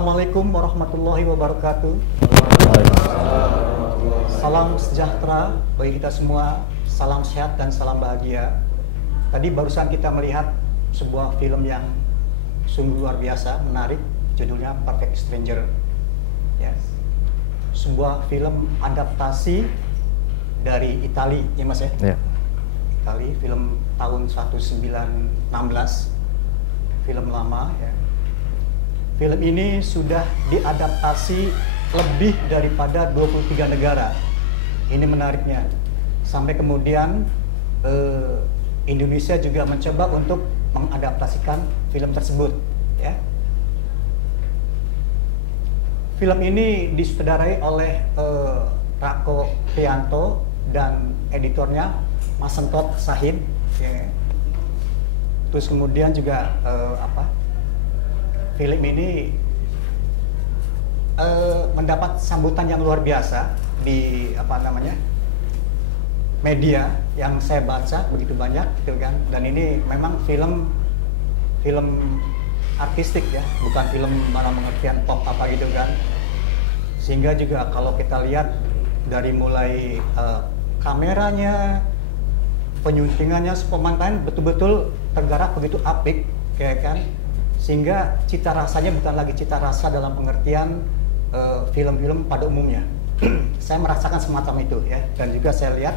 Assalamualaikum warahmatullahi wabarakatuh. Salam sejahtera bagi kita semua, salam sehat dan salam bahagia. Tadi barusan kita melihat sebuah film yang sungguh luar biasa, menarik, judulnya Perfect Stranger. Ya. Sebuah film adaptasi dari Itali, ya Mas ya? Ya. Itali, film tahun 1916, film lama ya. Film ini sudah diadaptasi lebih daripada 23 negara. Ini menariknya. Sampai kemudian Indonesia juga mencoba untuk mengadaptasikan film tersebut. Ya. Film ini disutradarai oleh Rako Prianto dan editornya Mas Sentot Sahid. Ya. Terus kemudian juga film ini mendapat sambutan yang luar biasa di media yang saya baca begitu banyak, gitu kan. Dan ini memang film artistik ya, bukan film dalam pengertian pop apa gitu kan. Sehingga juga kalau kita lihat dari mulai kameranya, penyuntingannya, pemandangan betul-betul tergarap begitu apik, kayak kan. Sehingga cita rasanya bukan lagi cita rasa dalam pengertian film-film pada umumnya. Saya merasakan semacam itu ya, dan juga saya lihat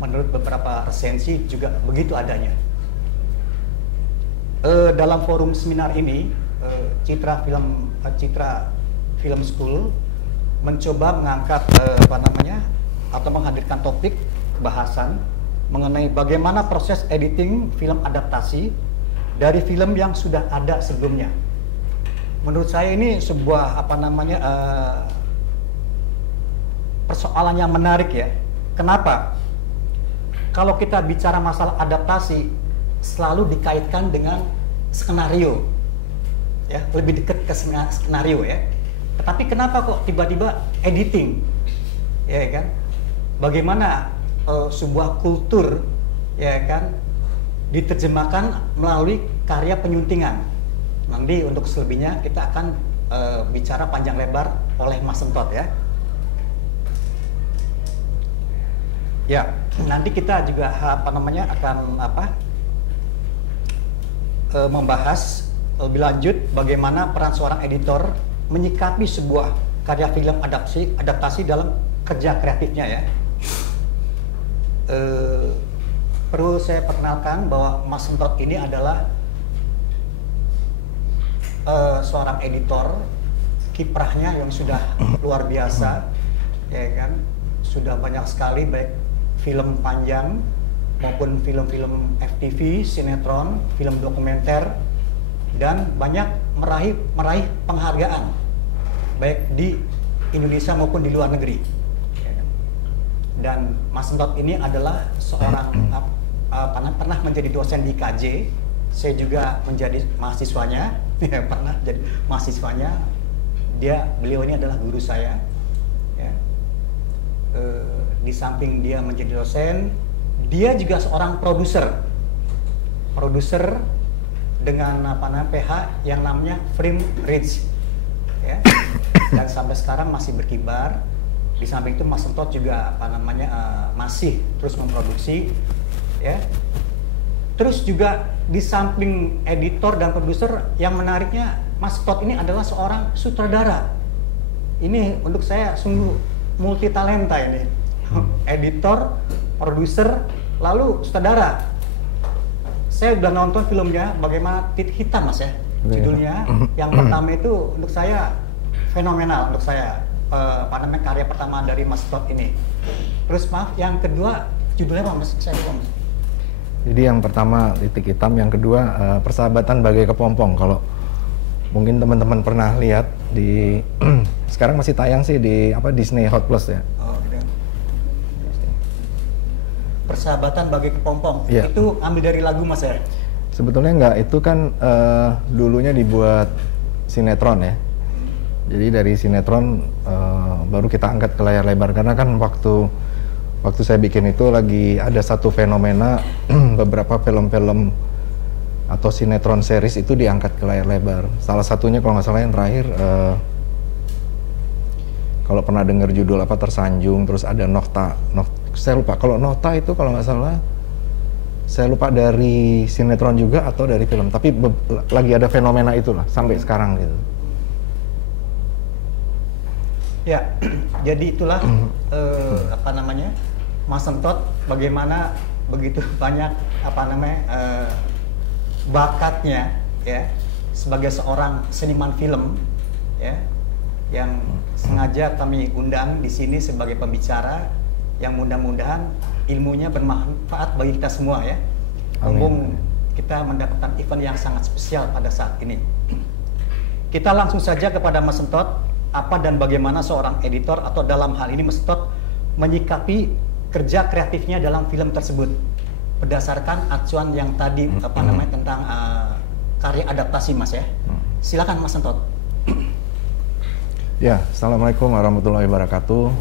menurut beberapa resensi juga begitu adanya. Dalam forum seminar ini, Citra Film School mencoba mengangkat atau menghadirkan topik bahasan mengenai bagaimana proses editing film adaptasi dari film yang sudah ada sebelumnya. Menurut saya ini sebuah persoalan yang menarik ya. Kenapa? Kalau kita bicara masalah adaptasi, selalu dikaitkan dengan skenario, ya, lebih dekat ke skenario ya. Tetapi kenapa kok tiba-tiba editing, ya kan? Bagaimana sebuah kultur, ya kan, diterjemahkan melalui karya penyuntingan. Nanti untuk selebihnya kita akan bicara panjang lebar oleh Mas Sentot ya. Ya, nanti kita juga akan membahas lebih lanjut bagaimana peran seorang editor menyikapi sebuah karya film adaptasi dalam kerja kreatifnya ya. Perlu saya perkenalkan bahwa Mas Sentot ini adalah seorang editor, kiprahnya yang sudah luar biasa, ya kan, sudah banyak sekali baik film panjang maupun film-film FTV, sinetron, film dokumenter, dan banyak meraih penghargaan baik di Indonesia maupun di luar negeri. Dan Mas Sentot ini adalah seorang pernah menjadi dosen di KJ. Saya juga menjadi mahasiswanya, pernah jadi mahasiswanya. Beliau ini adalah guru saya. Ya. Di samping dia menjadi dosen, dia juga seorang produser dengan PH yang namanya Frame Ridge. Ya. Dan sampai sekarang masih berkibar. Di samping itu Mas Sentot juga masih terus memproduksi, ya. Terus juga di samping editor dan produser, yang menariknya Mas Sentot ini adalah seorang sutradara. Ini untuk saya sungguh multi talenta ini. Editor, produser, lalu sutradara. Saya udah nonton filmnya, bagaimana Tit Hitam Mas ya, judulnya. Yang pertama itu untuk saya fenomenal, untuk saya karya pertama dari Mas Sentot ini. Terus maaf, yang kedua judulnya apa Mas? Saya lupa Mas. Jadi yang pertama Titik Hitam, yang kedua Persahabatan Bagai Kepompong. Kalau mungkin teman-teman pernah lihat di sekarang masih tayang sih di Disney Hot Plus ya. Oh, gitu. Persahabatan Bagai Kepompong. Ya. Itu ambil dari lagu Mas ya? Sebetulnya enggak, itu kan dulunya dibuat sinetron ya. Jadi dari sinetron baru kita angkat ke layar lebar, karena kan waktu saya bikin itu lagi ada satu fenomena beberapa film-film atau sinetron series itu diangkat ke layar lebar. Salah satunya kalau nggak salah yang terakhir, kalau pernah dengar judul apa Tersanjung, terus ada Nokta, saya lupa. Kalau Nokta itu kalau nggak salah, saya lupa dari sinetron juga atau dari film. Tapi lagi ada fenomena itulah sampai sekarang gitu. Ya, jadi itulah apa namanya, Mas Sentot, bagaimana begitu banyak apa namanya bakatnya ya sebagai seorang seniman film ya, yang sengaja kami undang di sini sebagai pembicara yang mudah-mudahan ilmunya bermanfaat bagi kita semua ya. Mumpung kita mendapatkan event yang sangat spesial pada saat ini. Kita langsung saja kepada Mas Sentot, apa dan bagaimana seorang editor atau dalam hal ini Mas Sentot menyikapi kerja kreatifnya dalam film tersebut berdasarkan acuan yang tadi apa namanya tentang karya adaptasi Mas ya. Silakan Mas Sentot. Ya, Assalamualaikum warahmatullahi wabarakatuh.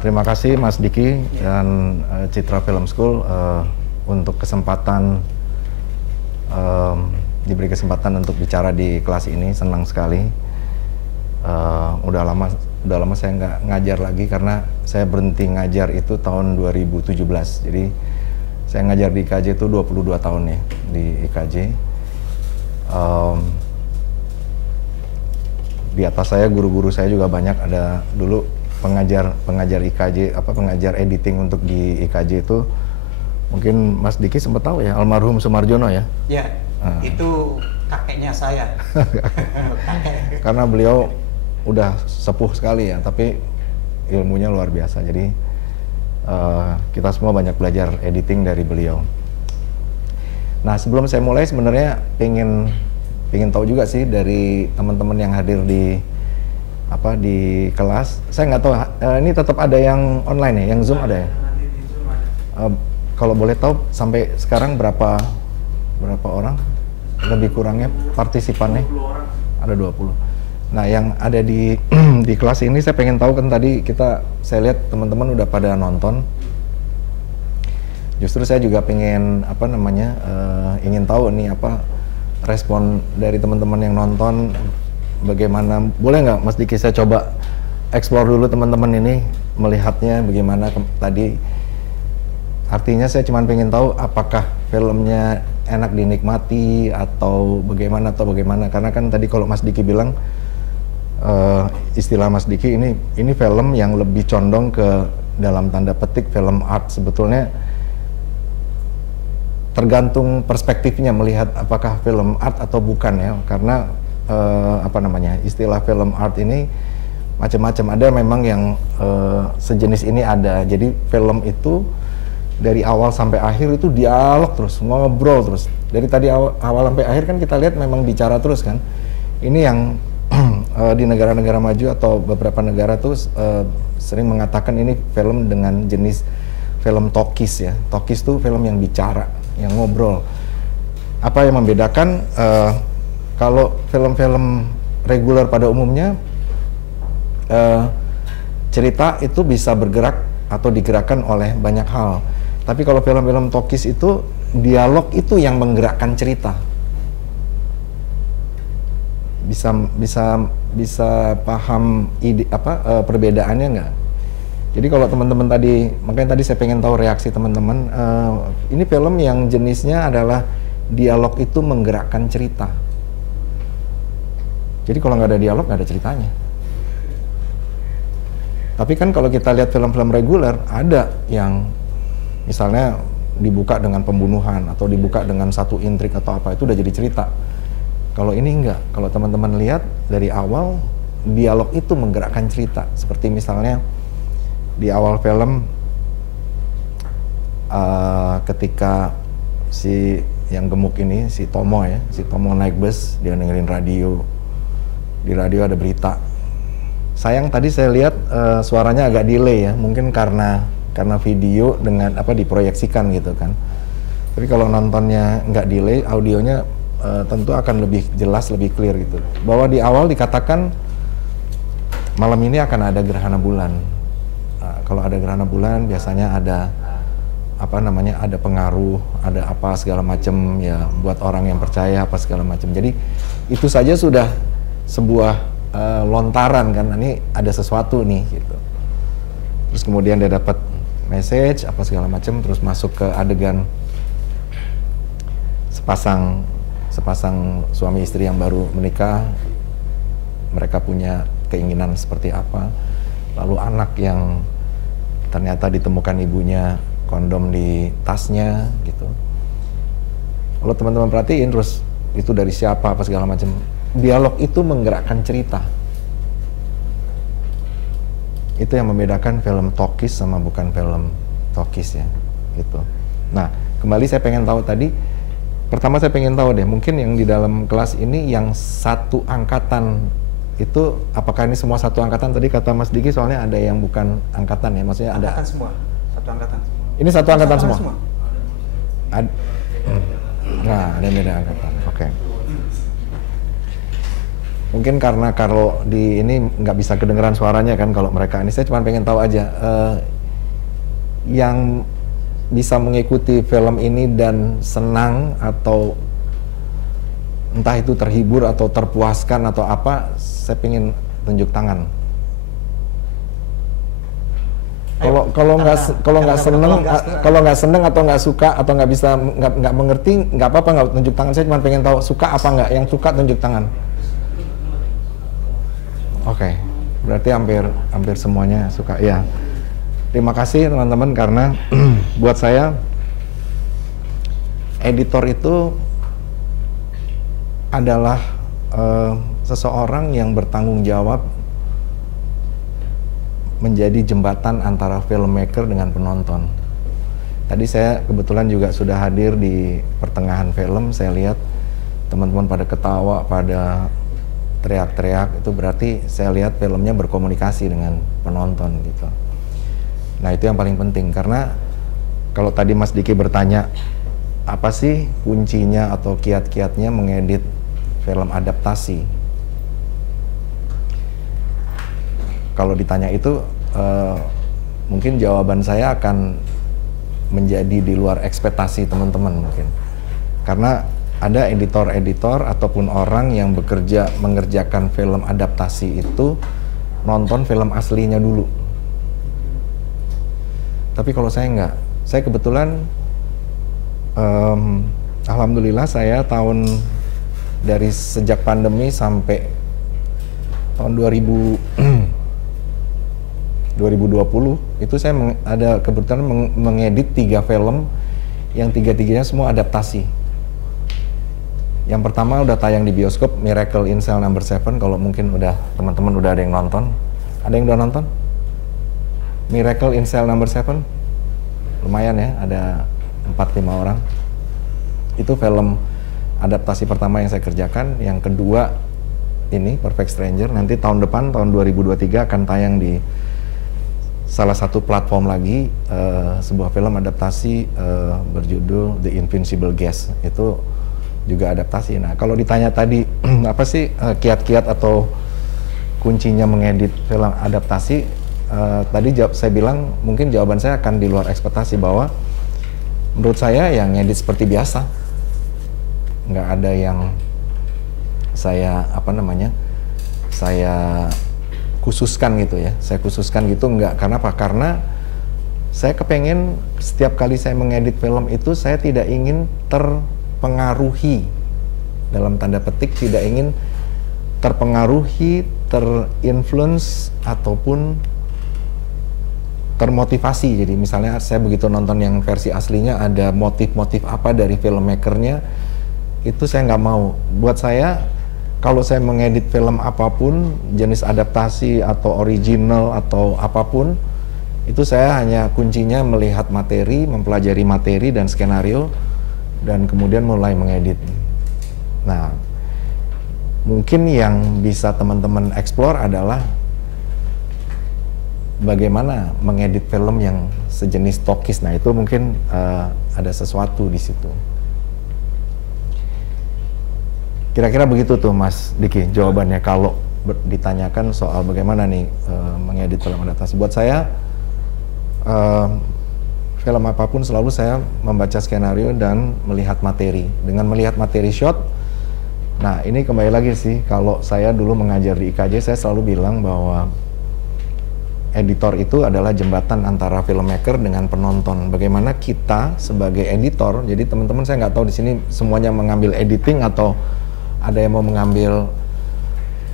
Terima kasih Mas Diki dan Citra Film School untuk kesempatan diberi kesempatan untuk bicara di kelas ini. Senang sekali. Udah lama saya nggak ngajar lagi karena saya berhenti ngajar itu tahun 2017. Jadi saya ngajar di IKJ itu 22 tahun ya di IKJ. Di atas saya guru-guru saya juga banyak, ada dulu pengajar IKJ, pengajar editing untuk di IKJ itu mungkin Mas Diki sempat tahu ya, almarhum Sumarjono ya. Ya, itu kakeknya saya. Kakek. Karena beliau udah sepuh sekali ya, tapi ilmunya luar biasa. Jadi kita semua banyak belajar editing dari beliau. Nah, sebelum saya mulai sebenarnya pengen tahu juga sih dari teman-teman yang hadir di kelas. Saya nggak tahu ini tetap ada yang online ya, yang Zoom ada ya. Kalau boleh tahu sampai sekarang berapa orang lebih kurangnya partisipannya? 20 orang. Ada 20. Nah, yang ada di di kelas ini saya pengen tahu, kan tadi saya lihat teman-teman udah pada nonton. Justru saya juga pengen ingin tahu nih respon dari teman-teman yang nonton, bagaimana. Boleh nggak Mas Diki saya coba explore dulu teman-teman ini melihatnya bagaimana tadi. Artinya saya cuma pengen tahu apakah filmnya enak dinikmati atau bagaimana karena kan tadi kalau Mas Diki bilang istilah Mas Diki ini film yang lebih condong ke dalam tanda petik film art. Sebetulnya tergantung perspektifnya melihat apakah film art atau bukan ya, karena istilah film art ini macam-macam. Ada memang yang sejenis ini ada. Jadi film itu dari awal sampai akhir itu dialog terus, ngobrol terus. Dari tadi awal sampai akhir kan kita lihat memang bicara terus kan. Ini yang di negara-negara maju atau beberapa negara tuh sering mengatakan ini film dengan jenis film talkies ya. Talkies tuh film yang bicara, yang ngobrol. Apa yang membedakan kalau film-film reguler pada umumnya cerita itu bisa bergerak atau digerakkan oleh banyak hal. Tapi kalau film-film talkies itu dialog itu yang menggerakkan cerita. Bisa paham perbedaannya nggak? Jadi kalau teman-teman tadi, makanya tadi saya pengen tahu reaksi teman-teman. Ini film yang jenisnya adalah dialog itu menggerakkan cerita. Jadi kalau nggak ada dialog nggak ada ceritanya. Tapi kan kalau kita lihat film-film reguler, ada yang misalnya dibuka dengan pembunuhan atau dibuka dengan satu intrik atau apa, itu udah jadi cerita. Kalau ini enggak. Kalau teman-teman lihat dari awal, dialog itu menggerakkan cerita. Seperti misalnya di awal film ketika si yang gemuk ini, si Tomo naik bus, dia dengerin radio. Di radio ada berita. Sayang tadi saya lihat suaranya agak delay ya, mungkin karena video dengan diproyeksikan gitu kan. Tapi kalau nontonnya nggak delay, audionya tentu akan lebih jelas, lebih clear gitu. Bahwa di awal dikatakan malam ini akan ada gerhana bulan. Kalau ada gerhana bulan biasanya ada apa namanya, ada pengaruh, ada apa segala macam ya buat orang yang percaya apa segala macam. Jadi itu saja sudah sebuah lontaran kan, ini ada sesuatu nih gitu. Terus kemudian dia dapat message apa segala macam, terus masuk ke adegan sepasang suami istri yang baru menikah, mereka punya keinginan seperti apa, lalu anak yang ternyata ditemukan ibunya kondom di tasnya gitu. Kalau teman-teman perhatiin terus itu dari siapa apa segala macam, dialog itu menggerakkan cerita. Itu yang membedakan film talkies sama bukan film talkies ya gitu. Nah kembali saya pengen tahu tadi, pertama saya pengen tahu deh, mungkin yang di dalam kelas ini yang satu angkatan itu, apakah ini semua satu angkatan? Tadi kata Mas Diki soalnya ada yang bukan angkatan ya, maksudnya ada Angkatan semua, satu angkatan. Ini satu angkatan semua? semua. Nah, ada beda angkatan. Oke. Mungkin karena kalau di ini nggak bisa kedengeran suaranya kan kalau mereka ini. Saya cuma pengen tahu aja yang bisa mengikuti film ini dan senang atau entah itu terhibur atau terpuaskan atau apa, saya pengen tunjuk tangan. Kalau nggak seneng atau nggak suka atau nggak bisa nggak mengerti, nggak apa-apa, nggak tunjuk tangan. Saya cuma pengen tahu suka apa nggak. Yang suka tunjuk tangan. Oke, berarti hampir semuanya suka ya. Terima kasih teman-teman, karena buat saya editor itu adalah seseorang yang bertanggung jawab menjadi jembatan antara filmmaker dengan penonton. Tadi saya kebetulan juga sudah hadir di pertengahan film, saya lihat teman-teman pada ketawa, pada teriak-teriak, itu berarti saya lihat filmnya berkomunikasi dengan penonton gitu. Nah itu yang paling penting, karena kalau tadi Mas Diki bertanya, apa sih kuncinya atau kiat-kiatnya mengedit film adaptasi? Kalau ditanya itu, mungkin jawaban saya akan menjadi di luar ekspektasi teman-teman mungkin. Karena ada editor-editor ataupun orang yang bekerja mengerjakan film adaptasi itu nonton film aslinya dulu. Tapi kalau saya enggak, saya kebetulan alhamdulillah saya dari sejak pandemi sampai tahun 2020 itu saya ada kebetulan mengedit 3 film yang tiga-tiganya semua adaptasi. Yang pertama udah tayang di bioskop, Miracle in Cell No. 7, kalau mungkin udah teman-teman udah ada yang nonton. Ada yang udah nonton? Miracle in Cell No. 7? Lumayan ya, ada 4-5 orang. Itu film adaptasi pertama yang saya kerjakan. Yang kedua ini Perfect Stranger, nanti tahun depan, tahun 2023 akan tayang di salah satu platform lagi, sebuah film adaptasi berjudul The Invincible Guest. Itu juga adaptasi. Nah kalau ditanya tadi apa sih kiat-kiat atau kuncinya mengedit film adaptasi, tadi saya bilang mungkin jawaban saya akan di luar ekspektasi, bahwa menurut saya yang ngedit seperti biasa, nggak ada yang saya khususkan gitu ya. Saya khususkan gitu enggak. Karena apa? Karena saya kepengen setiap kali saya mengedit film itu saya tidak ingin terpengaruhi, dalam tanda petik tidak ingin terpengaruhi, terinfluence ataupun termotivasi. Jadi misalnya saya begitu nonton yang versi aslinya ada motif-motif apa dari filmmakernya, itu saya nggak mau. Buat saya, kalau saya mengedit film apapun, jenis adaptasi atau original atau apapun, itu saya hanya kuncinya melihat materi, mempelajari materi dan skenario, dan kemudian mulai mengedit. Nah, mungkin yang bisa teman-teman explore adalah bagaimana mengedit film yang sejenis talkies. Nah, itu mungkin ada sesuatu di situ. Kira-kira begitu tuh Mas Diki jawabannya kalau ditanyakan soal bagaimana nih mengedit film adaptasi. Buat saya film apapun selalu saya membaca skenario dan melihat materi. Dengan melihat materi shot, nah ini kembali lagi sih, kalau saya dulu mengajar di IKJ, saya selalu bilang bahwa editor itu adalah jembatan antara filmmaker dengan penonton. Bagaimana kita sebagai editor, jadi teman-teman saya nggak tahu di sini semuanya mengambil editing atau ada yang mau mengambil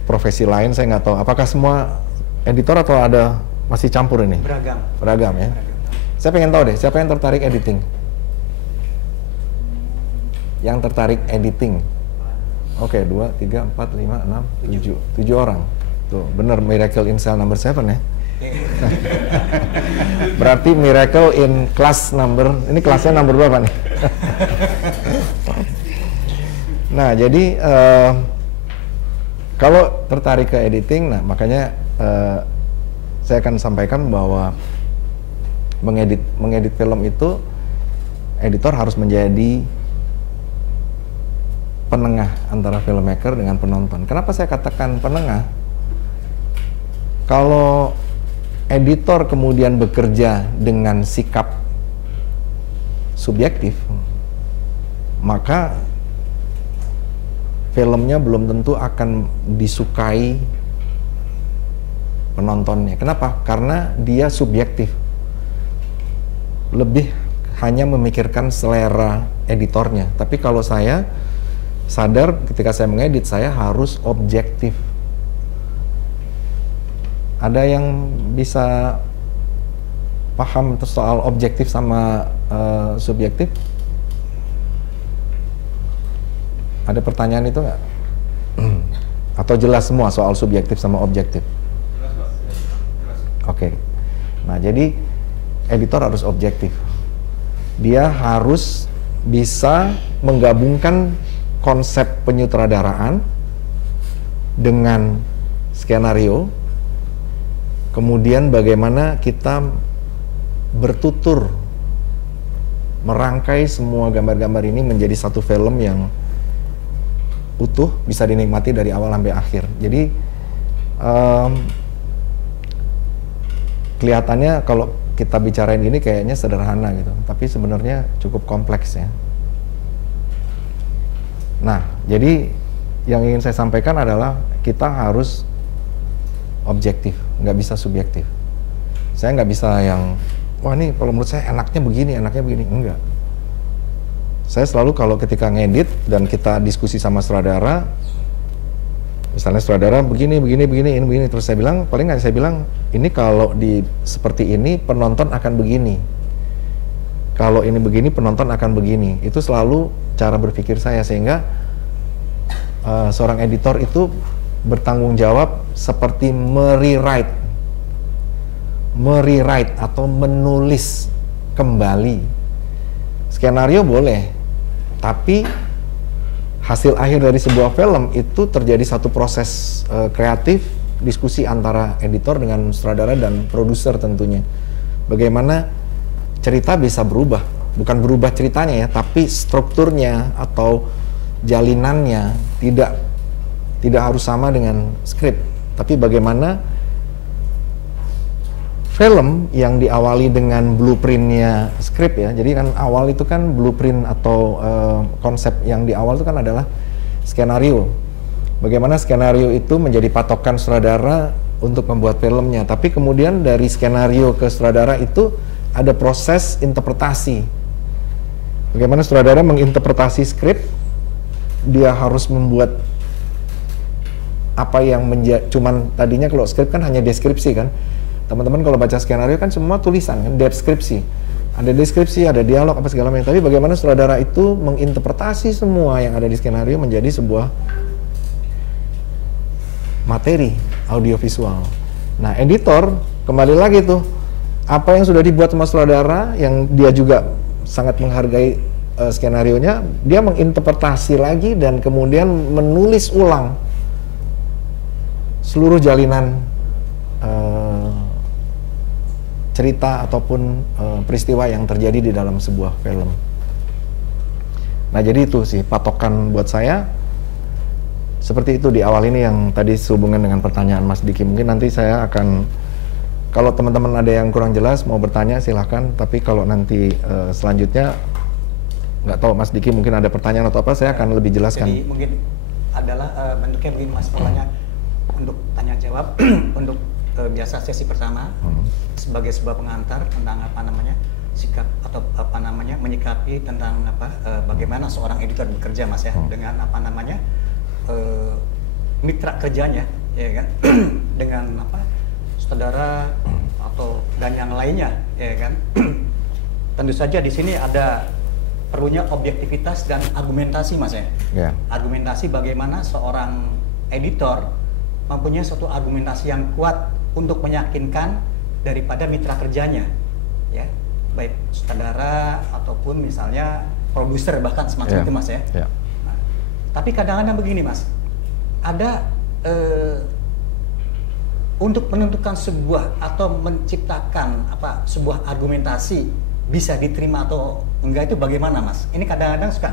profesi lain, saya nggak tahu. Apakah semua editor atau ada masih campur ini? Beragam. Beragam ya. Beragam. Saya pengen tahu deh, siapa yang tertarik editing? Yang tertarik editing? Oke, 2, 3, 4, 5, 6, 7. 7 orang. Tuh, bener Miracle in Cell number 7 ya. Berarti Miracle in class number, ini kelasnya number berapa nih? Nah, jadi kalau tertarik ke editing, nah makanya saya akan sampaikan bahwa mengedit film itu editor harus menjadi penengah antara filmmaker dengan penonton. Kenapa saya katakan penengah? Kalau editor kemudian bekerja dengan sikap subjektif, maka filmnya belum tentu akan disukai penontonnya. Kenapa? Karena dia subjektif. Lebih hanya memikirkan selera editornya. Tapi kalau saya sadar ketika saya mengedit, saya harus objektif. Ada yang bisa paham soal objektif sama subjektif? Ada pertanyaan itu nggak? Atau jelas semua soal subjektif sama objektif? Oke. Nah, jadi editor harus objektif. Dia harus bisa menggabungkan konsep penyutradaraan dengan skenario, kemudian bagaimana kita bertutur merangkai semua gambar-gambar ini menjadi satu film yang utuh, bisa dinikmati dari awal sampai akhir. Jadi kelihatannya kalau kita bicarain ini kayaknya sederhana gitu, tapi sebenarnya cukup kompleks ya. Nah, jadi yang ingin saya sampaikan adalah kita harus objektif, nggak bisa subjektif. Saya nggak bisa yang, wah ini kalau menurut saya enaknya begini, enggak. Saya selalu kalau ketika ngedit dan kita diskusi sama sutradara, misalnya sutradara begini, terus saya bilang, paling nggak saya bilang, ini kalau di seperti ini penonton akan begini. Kalau ini begini penonton akan begini. Itu selalu cara berpikir saya, sehingga seorang editor itu bertanggung jawab seperti merewrite atau menulis kembali. Skenario boleh, tapi hasil akhir dari sebuah film itu terjadi satu proses kreatif, diskusi antara editor dengan sutradara dan produser tentunya. Bagaimana cerita bisa berubah, bukan berubah ceritanya ya, tapi strukturnya atau jalinannya tidak harus sama dengan skrip. Tapi bagaimana film yang diawali dengan blueprintnya skrip ya, jadi kan awal itu kan blueprint atau konsep yang di awal itu kan adalah skenario. Bagaimana skenario itu menjadi patokan sutradara untuk membuat filmnya, tapi kemudian dari skenario ke sutradara itu ada proses interpretasi. Bagaimana sutradara menginterpretasi skrip, dia harus membuat apa yang cuman tadinya kalau skrip kan hanya deskripsi kan. Teman-teman kalau baca skenario kan semua tulisan kan, deskripsi. Ada deskripsi, ada dialog apa segala macam. Tapi bagaimana sutradara itu menginterpretasi semua yang ada di skenario menjadi sebuah materi audiovisual. Nah, editor kembali lagi tuh, apa yang sudah dibuat sama sutradara yang dia juga sangat menghargai skenarionya, dia menginterpretasi lagi dan kemudian menulis ulang seluruh jalinan cerita ataupun peristiwa yang terjadi di dalam sebuah film. Nah, jadi itu sih patokan buat saya. Seperti itu di awal ini yang tadi sehubungan dengan pertanyaan Mas Diki. Mungkin nanti saya akan Kalau teman-teman ada yang kurang jelas mau bertanya silahkan, tapi kalau nanti selanjutnya nggak tahu Mas Diki mungkin ada pertanyaan atau apa, saya akan lebih jelaskan. Jadi mungkin adalah bentuknya begini Mas, polanya untuk tanya jawab untuk biasa sesi pertama sebagai sebuah pengantar tentang apa namanya sikap atau apa namanya menyikapi tentang apa bagaimana seorang editor bekerja Mas ya dengan apa namanya mitra kerjanya ya kan dengan apa saudara atau dan yang lainnya ya kan. Tentu saja di sini ada perlunya objektivitas dan argumentasi Mas ya. Yeah. Argumentasi bagaimana seorang editor mempunyai suatu argumentasi yang kuat untuk meyakinkan daripada mitra kerjanya ya, baik sutradara ataupun misalnya produser bahkan semacam itu Mas ya. Yeah. Nah, tapi kadang-kadang begini Mas, ada untuk menentukan sebuah atau menciptakan apa sebuah argumentasi bisa diterima atau enggak itu bagaimana Mas? Ini kadang-kadang suka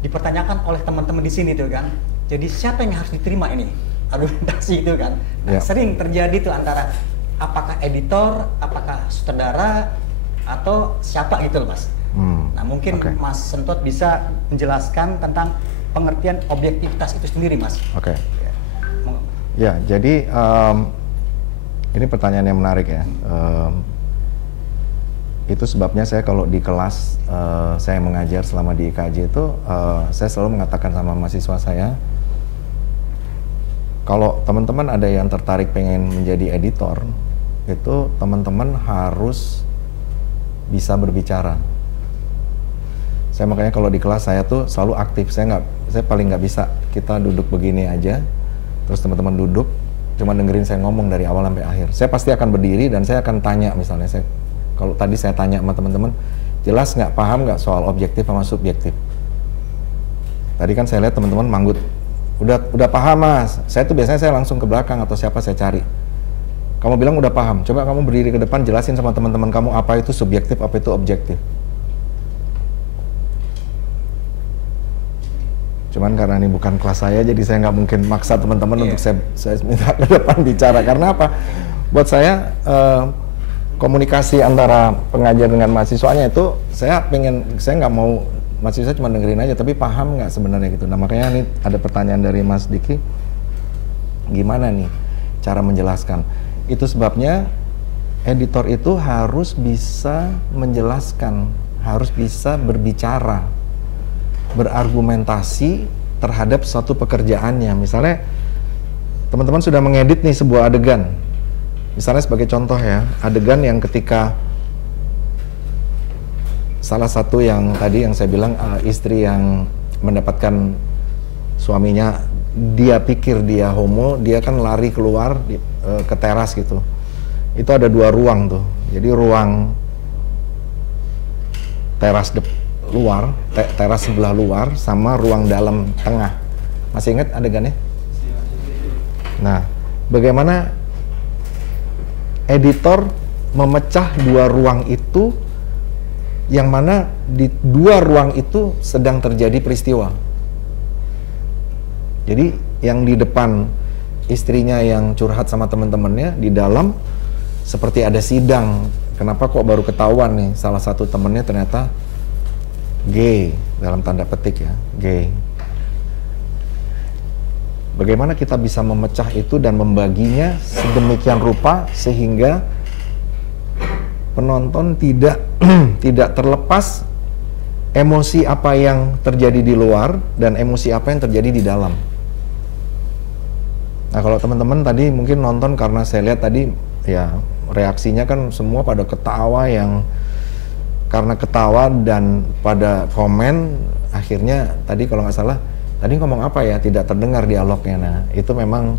dipertanyakan oleh teman-teman di sini tuh kan. Jadi siapa yang harus diterima ini argumentasi itu kan? Nah, sering terjadi tuh antara apakah editor, apakah sutradara atau siapa gitu loh Mas. Nah mungkin Mas Sentot bisa menjelaskan tentang pengertian objektivitas itu sendiri Mas. Oke. Ya, jadi ini pertanyaan yang menarik ya. Itu sebabnya saya kalau di kelas saya mengajar selama di IKJ itu saya selalu mengatakan sama mahasiswa saya, kalau teman-teman ada yang tertarik pengen menjadi editor, itu teman-teman harus bisa berbicara. Saya makanya kalau di kelas saya tuh selalu aktif. Saya paling nggak bisa kita duduk begini aja, terus teman-teman duduk cuma dengerin saya ngomong dari awal sampai akhir. Saya pasti akan berdiri dan saya akan tanya, misalnya kalau tadi saya tanya sama teman-teman, jelas nggak, paham nggak soal objektif sama subjektif? Tadi kan saya lihat teman-teman manggut, udah paham Mas. Saya tuh biasanya saya langsung ke belakang atau siapa saya cari. Kamu bilang udah paham, coba kamu berdiri ke depan jelasin sama teman-teman kamu apa itu subjektif, apa itu objektif. Cuman karena ini bukan kelas saya, jadi saya nggak mungkin maksa teman-teman untuk saya minta ke depan bicara. Karena apa? Buat saya komunikasi antara pengajar dengan mahasiswanya itu saya nggak mau mahasiswa cuma dengerin aja, tapi paham nggak sebenarnya gitu. Nah makanya ini ada pertanyaan dari Mas Diki, gimana nih cara menjelaskan? Itu sebabnya editor itu harus bisa menjelaskan, harus bisa berbicara, berargumentasi terhadap suatu pekerjaannya. Misalnya teman-teman sudah mengedit nih sebuah adegan, misalnya sebagai contoh ya, adegan yang ketika salah satu yang tadi yang saya bilang istri yang mendapatkan suaminya, dia pikir dia homo, dia kan lari keluar ke teras gitu. Itu ada dua ruang tuh, jadi ruang teras luar, teras sebelah luar sama ruang dalam tengah. Masih ingat adegannya? Nah, bagaimana editor memecah dua ruang itu, yang mana di dua ruang itu sedang terjadi peristiwa. Jadi yang di depan istrinya yang curhat sama teman-temannya, di dalam seperti ada sidang. Kenapa kok baru ketahuan nih salah satu temannya ternyata gay, dalam tanda petik ya, gay. Bagaimana kita bisa memecah itu dan membaginya sedemikian rupa sehingga penonton tidak tidak terlepas emosi apa yang terjadi di luar dan emosi apa yang terjadi di dalam. Nah kalau teman-teman tadi mungkin nonton, karena saya lihat tadi ya reaksinya kan semua pada ketawa, yang karena ketawa dan pada komen akhirnya tadi kalau nggak salah tadi ngomong apa ya, tidak terdengar dialognya. Nah itu memang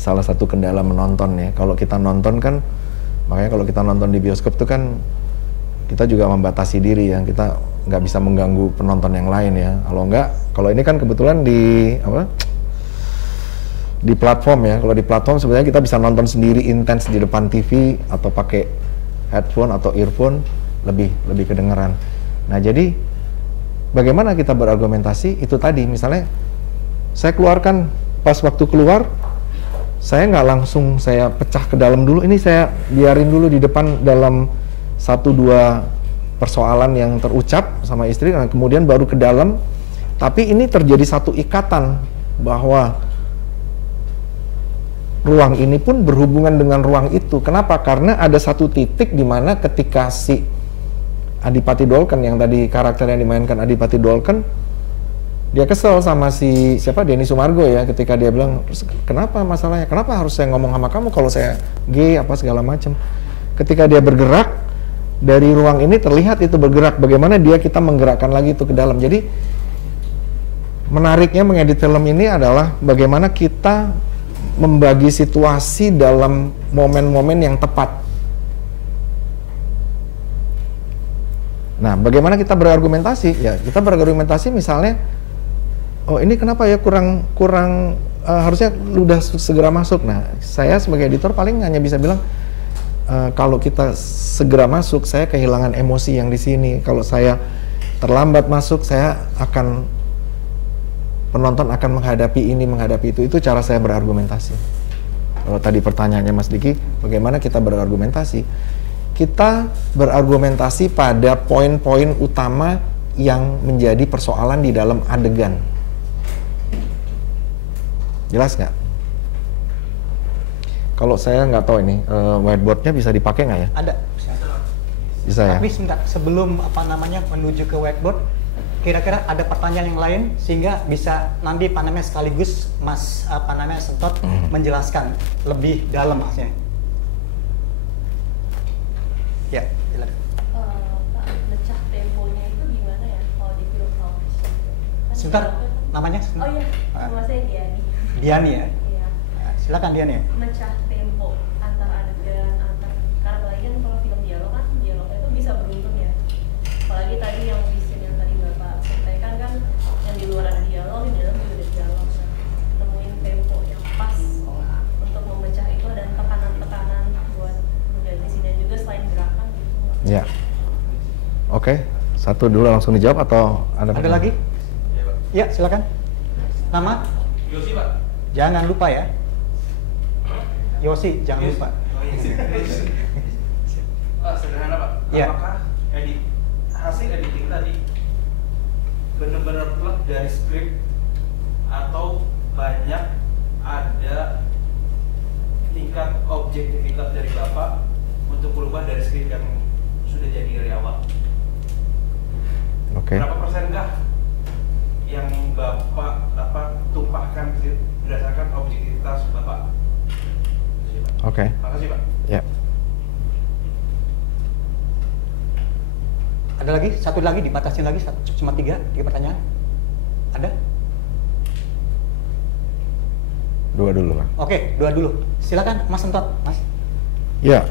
salah satu kendala menonton ya. Kalau kita nonton kan, makanya kalau kita nonton di bioskop tuh kan kita juga membatasi diri ya, kita nggak bisa mengganggu penonton yang lain ya. Kalau nggak, kalau ini kan kebetulan di di platform ya. Kalau di platform sebenarnya kita bisa nonton sendiri intens di depan TV atau pakai headphone atau earphone, lebih kedengeran. Nah jadi bagaimana kita berargumentasi itu tadi, misalnya saya keluarkan pas waktu keluar saya nggak langsung saya pecah ke dalam dulu, ini saya biarin dulu di depan dalam 1-2 persoalan yang terucap sama istri, nah, kemudian baru ke dalam. Tapi ini terjadi satu ikatan bahwa ruang ini pun berhubungan dengan ruang itu. Kenapa? Karena ada satu titik di mana ketika si Adipati Dolken, yang tadi karakter yang dimainkan Adipati Dolken, dia kesel sama si siapa, Denny Sumargo ya, ketika dia bilang, kenapa masalahnya, kenapa harus saya ngomong sama kamu kalau saya gay apa segala macam. Ketika dia bergerak dari ruang ini terlihat itu bergerak, bagaimana kita menggerakkan lagi itu ke dalam. Jadi menariknya mengedit film ini adalah bagaimana kita membagi situasi dalam momen-momen yang tepat. Nah, bagaimana kita berargumentasi? Ya, kita berargumentasi misalnya, oh ini kenapa ya kurang harusnya udah segera masuk. Nah, saya sebagai editor paling hanya bisa bilang, kalau kita segera masuk, saya kehilangan emosi yang di sini. Kalau saya terlambat masuk, penonton akan menghadapi ini, menghadapi itu. Itu cara saya berargumentasi. Kalau tadi pertanyaannya Mas Diki, bagaimana kita berargumentasi? Kita berargumentasi pada poin-poin utama yang menjadi persoalan di dalam adegan. Jelas nggak? Kalau saya nggak tahu ini, whiteboardnya bisa dipakai nggak ya? Ada. Bisa ya? Tapi sebentar, sebelum menuju ke whiteboard, kira-kira ada pertanyaan yang lain sehingga bisa nanti sekaligus Mas Sentot menjelaskan lebih dalam maksudnya. Ya, silakan. Pak, mecah temponya itu gimana ya kalau di film Salvation? Sebentar, namanya? Oh iya, nama saya Diani. Diani ya? Iya. Silakan Diani ya. Mecah tempo antar adegan, karena apalagi kan kalau film dialog kan dialognya itu bisa beruntun ya. Apalagi tadi yang di scene yang tadi Bapak sampaikan kan, yang di luar ada dialog, di dalam juga ada dialog. Temuin tempo yang pas untuk memecah itu dan tekanan-tekanan buat mengganti scene, dan juga selain gerakan gitu. Ya. Oke, satu dulu langsung dijawab atau ada lagi? Ya, silakan. Nama? Yosi, Pak. Jangan lupa ya. Yosi, jangan lupa. Sederhana, Pak. Ya. Apakah hasil editing tadi benar-benar plek dari skrip atau banyak ada tingkat objektivitas dari Bapak untuk berubah dari skrip yang sudah jadi dari awal? Oke. Berapa persenkah yang Bapak tumpahkan berdasarkan objektivitas Bapak? Oke. Makasih, Pak. Ya. Ada lagi? Satu lagi, dibatasin lagi, cuma tiga pertanyaan. Ada? Dua dulu lah. Oke, dua dulu. Silakan Mas Sentot, Mas. Ya,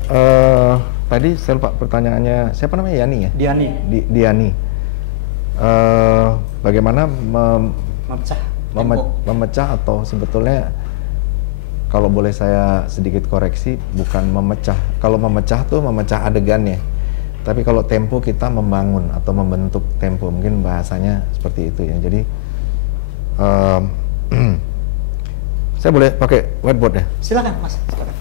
tadi saya lupa pertanyaannya, siapa namanya? Yani ya? Diani. Diani. Bagaimana memecah atau sebetulnya kalau boleh saya sedikit koreksi, bukan memecah. Kalau memecah tuh memecah adegannya. Tapi kalau tempo kita membangun atau membentuk tempo, mungkin bahasanya seperti itu ya. Jadi saya boleh pakai whiteboard ya? Silakan Mas, silakan.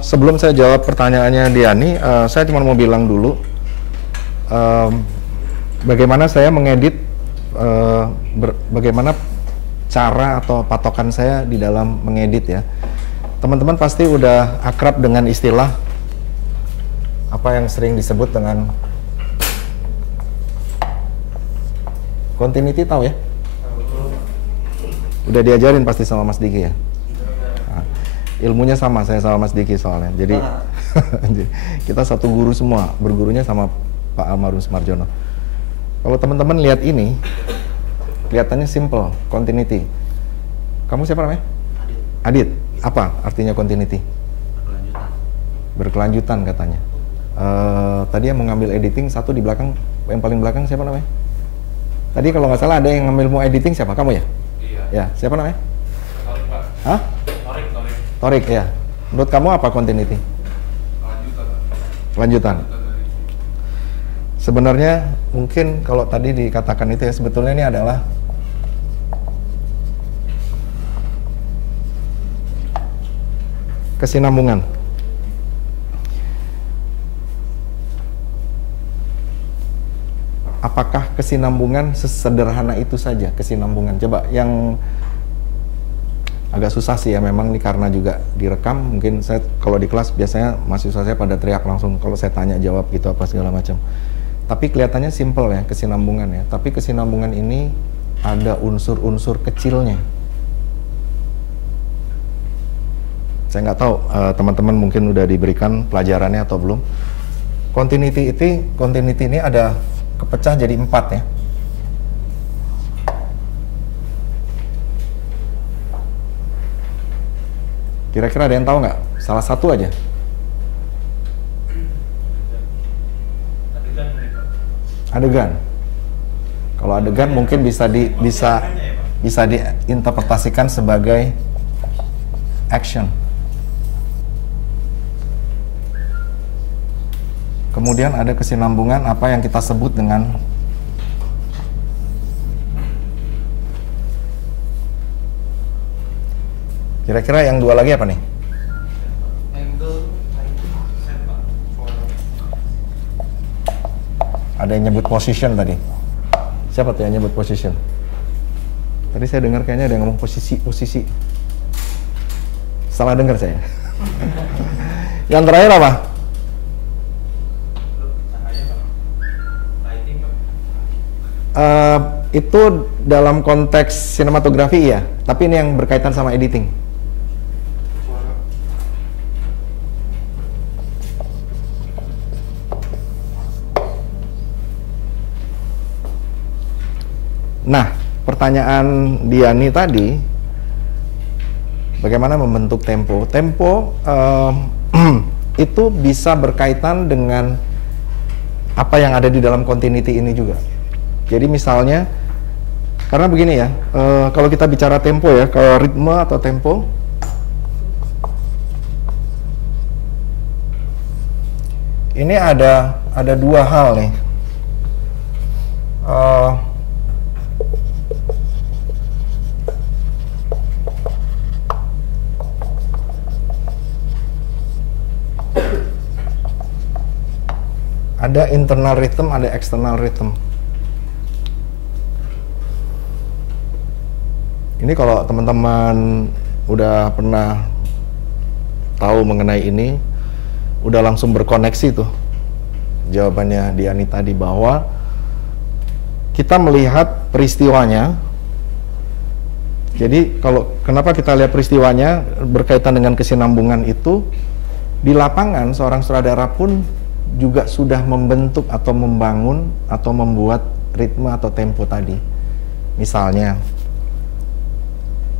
Sebelum saya jawab pertanyaannya Diani, saya cuma mau bilang dulu bagaimana saya mengedit, bagaimana cara atau patokan saya di dalam mengedit ya. Teman-teman pasti udah akrab dengan istilah apa yang sering disebut dengan continuity, tahu ya? Udah diajarin pasti sama Mas Diki ya? Ilmunya sama, saya sama Mas Diki soalnya. Jadi kita satu guru semua, bergurunya sama Pak Almarhum Sumarjono. Kalau teman-teman lihat ini, kelihatannya simple, continuity. Kamu siapa namanya? Adit. Apa artinya continuity? Berkelanjutan. Berkelanjutan katanya. Tadi yang mengambil editing satu di belakang, yang paling belakang siapa namanya? Tadi kalau nggak salah ada yang ngambil mau editing siapa? Kamu ya? Iya. Ya, siapa namanya? Torik, Pak. Hah? Torik. Torik ya. Menurut kamu apa continuity? Berkelanjutan. Lanjutan. Sebenarnya mungkin kalau tadi dikatakan itu ya, sebetulnya ini adalah kesinambungan. Apakah kesinambungan sesederhana itu saja kesinambungan? Coba yang agak susah sih ya, memang ini karena juga direkam. Mungkin saya kalau di kelas biasanya mahasiswa saya pada teriak langsung kalau saya tanya jawab gitu apa segala macam. Tapi kelihatannya simple ya kesinambungan ya. Tapi kesinambungan ini ada unsur-unsur kecilnya. Saya nggak tahu teman-teman mungkin udah diberikan pelajarannya atau belum. Continuity ini ada kepecah jadi 4 ya. Kira-kira ada yang tahu nggak? Salah satu aja. Adegan. Kalau adegan mungkin bisa diinterpretasikan sebagai action. Kemudian ada kesinambungan apa yang kita sebut dengan kira-kira yang dua lagi apa nih? Ada yang nyebut position tadi. Siapa tuh yang nyebut position? Tadi saya dengar kayaknya ada yang ngomong posisi. Salah dengar saya. Yang terakhir apa? Itu dalam konteks sinematografi ya, tapi ini yang berkaitan sama editing. Nah, pertanyaan Diani tadi, bagaimana membentuk tempo? Tempo itu bisa berkaitan dengan apa yang ada di dalam continuity ini juga. Jadi misalnya, karena begini ya, kalau kita bicara tempo ya, kalau ritme atau tempo, ini ada dua hal nih. Ada internal rhythm, ada external rhythm. Ini kalau teman-teman udah pernah tahu mengenai ini, udah langsung berkoneksi tuh jawabannya Diani tadi, bahwa kita melihat peristiwanya. Jadi kalau kenapa kita lihat peristiwanya berkaitan dengan kesinambungan itu, di lapangan seorang sutradara pun juga sudah membentuk atau membangun atau membuat ritme atau tempo tadi. Misalnya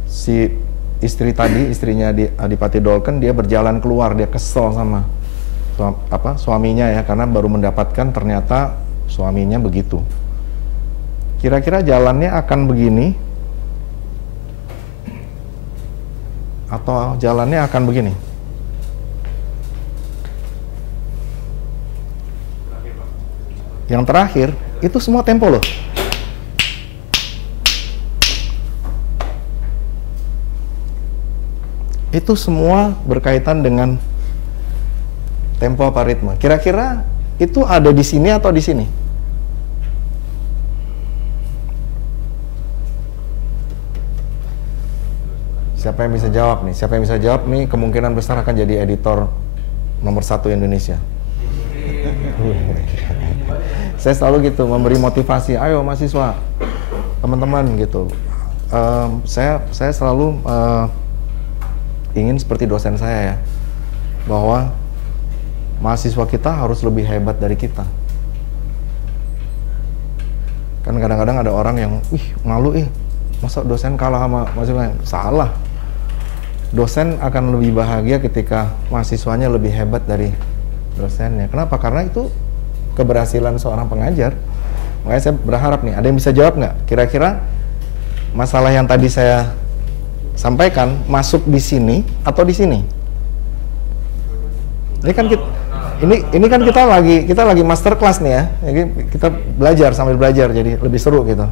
si istri tadi, istrinya Adipati Dolken, dia berjalan keluar, dia kesel sama suaminya ya, karena baru mendapatkan ternyata suaminya begitu. Kira-kira jalannya akan begini atau jalannya akan begini? Yang terakhir itu semua tempo loh. Itu semua berkaitan dengan tempo apa ritme. Kira-kira itu ada di sini atau di sini? Siapa yang bisa jawab nih? Siapa yang bisa jawab nih kemungkinan besar akan jadi editor nomor 1 Indonesia. Saya selalu gitu, memberi motivasi. Ayo mahasiswa, teman-teman gitu. Saya selalu ingin seperti dosen saya ya, bahwa mahasiswa kita harus lebih hebat dari kita. Kan kadang-kadang ada orang yang, malu masa dosen kalah sama mahasiswa. Salah. Dosen akan lebih bahagia ketika mahasiswanya lebih hebat dari dosennya. Kenapa? Karena itu keberhasilan seorang pengajar. Makanya saya berharap nih, ada yang bisa jawab nggak? Kira-kira masalah yang tadi saya sampaikan masuk di sini atau di sini? Ini kan kita Ini kan kita lagi master class nih ya. Jadi kita belajar sambil belajar, jadi lebih seru gitu.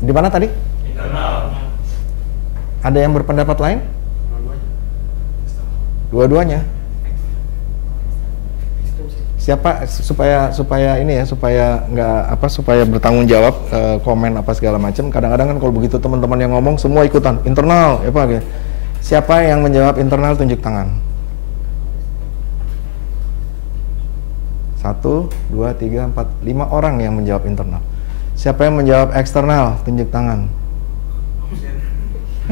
Di mana tadi? Internal. Ada yang berpendapat lain? Dua-duanya. Siapa supaya ini ya, supaya bertanggung jawab komen apa segala macam. Kadang-kadang kan kalau begitu teman-teman yang ngomong semua ikutan internal, apa gitu. Siapa yang menjawab internal tunjuk tangan. 1, 2, 3, 4, 5 orang yang menjawab internal. Siapa yang menjawab eksternal tunjuk tangan.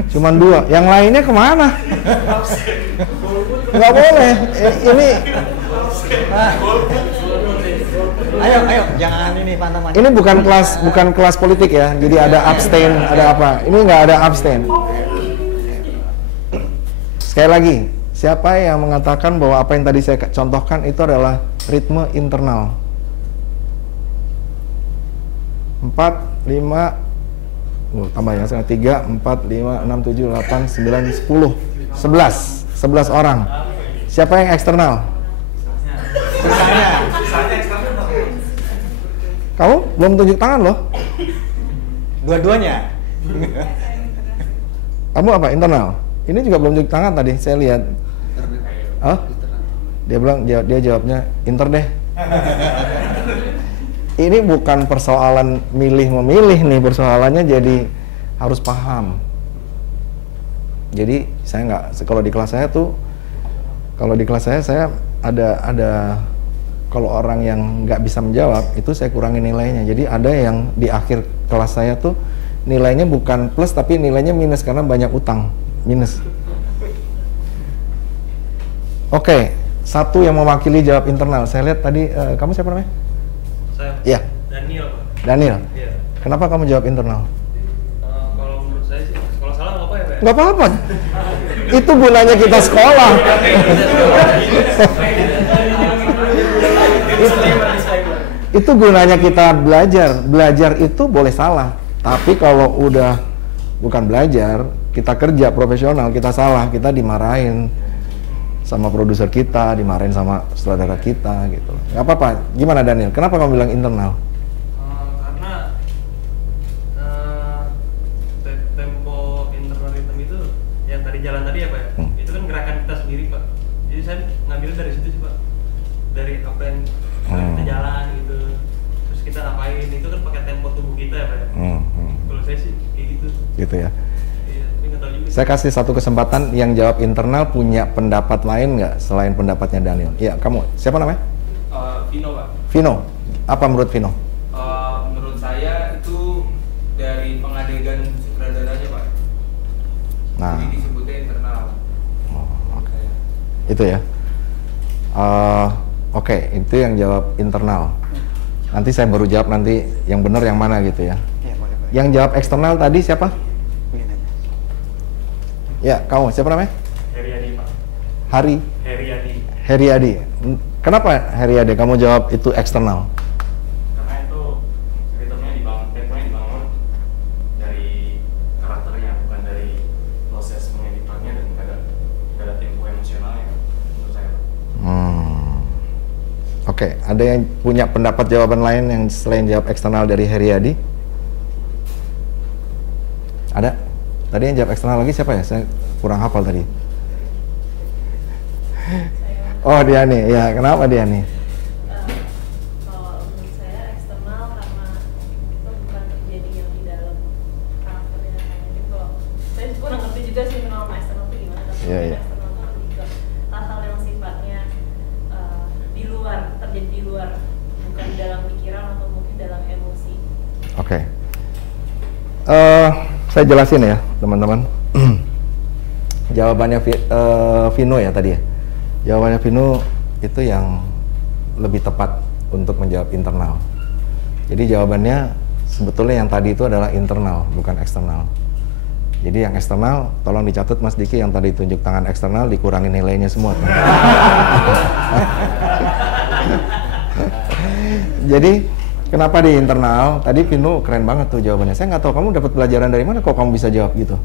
Cuman 2, yang lainnya kemana? Nggak boleh. Ini Ayo, jangan ini pantaman. ini bukan kelas politik ya. Jadi ada abstain, ada apa? Ini nggak ada abstain. Sekali lagi, siapa yang mengatakan bahwa apa yang tadi saya contohkan itu adalah ritme internal? 4, 5, tambah ya, 3, 4, 5, 6, 7, 8, 9, 10, 11 orang. Siapa yang eksternal? Sisanya eksternal. Kamu belum tunjuk tangan loh. Dua-duanya. Kamu apa? Internal? Ini juga belum tunjuk tangan tadi, saya lihat. Oh? Dia bilang, dia jawabnya inter deh. Ini bukan persoalan milih-memilih nih, persoalannya jadi harus paham. Jadi saya nggak, kalau di kelas saya ada kalau orang yang nggak bisa menjawab itu saya kurangi nilainya. Jadi ada yang di akhir kelas saya tuh nilainya bukan plus tapi nilainya minus karena banyak utang, minus. Oke, satu yang mewakili jawab internal. Saya lihat tadi kamu siapa namanya? Saya. Iya. Daniel, Pak. Daniel. Iya. Kenapa kamu jawab internal? Kalau menurut saya sih, kalau salah nggak apa ya, Pak? Nggak apa-apa. Itu gunanya kita sekolah. Itu gunanya kita belajar. Belajar itu boleh salah. Tapi kalau udah bukan belajar, kita kerja profesional, kita salah, kita dimarahin sama produser kita, dimarahin sama saudara kita gitu. Nggak apa-apa. Gimana Daniel? Kenapa kamu bilang internal? Karena tempo internal rhythm itu yang tadi jalan tadi ya, Pak ya? Itu kan gerakan kita sendiri, Pak. Jadi saya ngambil dari situ sih, Pak. Dari apa yang kita jalan gitu. Terus kita ngapain, itu kan pakai tempo tubuh kita ya, Pak ya? Kalau saya sih kayak gitu. Gitu ya. Iya, tapi nggak tahu juga. Saya kasih satu kesempatan yang jawab internal punya pendapat lain nggak selain pendapatnya Daniel? Iya, kamu. Siapa namanya? Vino, Pak. Vino. Apa menurut Vino? Menurut saya itu dari pengadegan sutradaranya, Pak. Nah, Jadi disebutnya internal. oke. Itu ya. Oke, itu yang jawab internal. Nanti saya baru jawab nanti yang benar yang mana gitu ya. Ya, boleh. Yang jawab eksternal tadi siapa? Ya, kamu. Siapa namanya? Heriadi, Pak. Heriadi. Heriadi. Kenapa Heriadi? Kamu jawab itu eksternal. Karena itu ritmenya dibangun dari karakternya, bukan dari proses mengeditannya, dan nggak ada tempo emosionalnya menurut saya. Oke, ada yang punya pendapat jawaban lain yang selain jawab eksternal dari Heriadi? Ada? Tadi yang jawab eksternal lagi siapa ya? Saya kurang hafal tadi. Oh, dia nih. Ya, kenapa dia nih? Kalau menurut saya eksternal karena itu bukan terjadi yang di dalam karakternya gitu. Kalau saya kurang ngerti juga sih kenal sama eksternal itu gimana. Tapi Iya, iya. eksternal itu lebih ke hal-hal yang sifatnya di luar, terjadi di luar, bukan dalam pikiran atau mungkin dalam emosi. Oke. Saya jelasin ya, teman-teman. Jawabannya Vino ya tadi ya. Jawabannya Vino itu yang lebih tepat untuk menjawab internal. Jadi jawabannya sebetulnya yang tadi itu adalah internal, bukan eksternal. Jadi yang eksternal, tolong dicatat Mas Diki, yang tadi tunjuk tangan eksternal dikurangi nilainya semua. Jadi kenapa di internal? Tadi Vino keren banget tuh jawabannya. Saya nggak tahu kamu dapat pelajaran dari mana kok kamu bisa jawab gitu.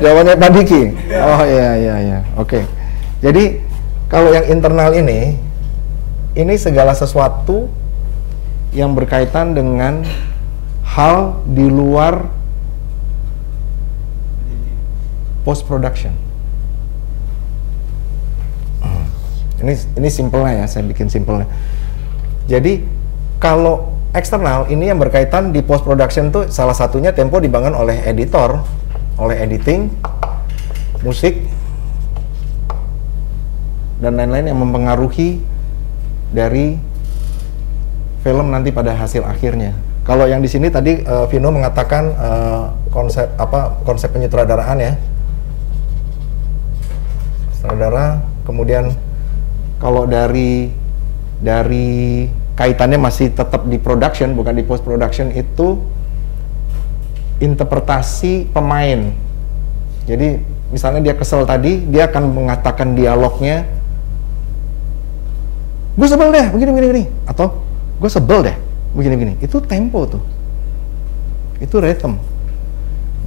Jawabannya Pak Diki. Oh iya. Oke. Jadi kalau yang internal ini segala sesuatu yang berkaitan dengan hal di luar post production. Ini simpelnya ya, saya bikin simpelnya. Jadi kalau eksternal ini yang berkaitan di post production tuh salah satunya tempo dibangun oleh editor, oleh editing, musik, dan lain-lain yang mempengaruhi dari film nanti pada hasil akhirnya. Kalau yang di sini tadi Vino mengatakan konsep penyutradaraan ya, sutradara. Kemudian kalau dari kaitannya masih tetap di production bukan di post production, itu interpretasi pemain. Jadi misalnya dia kesel tadi, dia akan mengatakan dialognya, gue sebel deh begini, atau gue sebel deh begini. Itu tempo tuh, itu rhythm.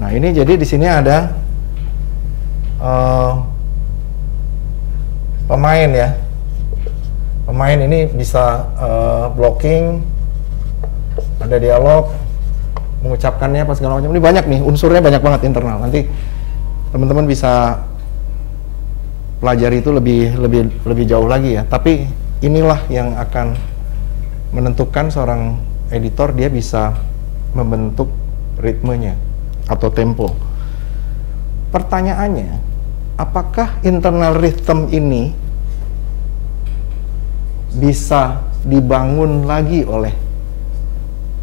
Nah ini jadi di sini ada pemain ya. Pemain ini bisa blocking, ada dialog, mengucapkannya apa segala macam. Ini banyak nih, unsurnya banyak banget internal. Nanti teman-teman bisa pelajari itu lebih jauh lagi ya. Tapi inilah yang akan menentukan seorang editor, dia bisa membentuk ritmenya atau tempo. Pertanyaannya, apakah internal rhythm ini bisa dibangun lagi oleh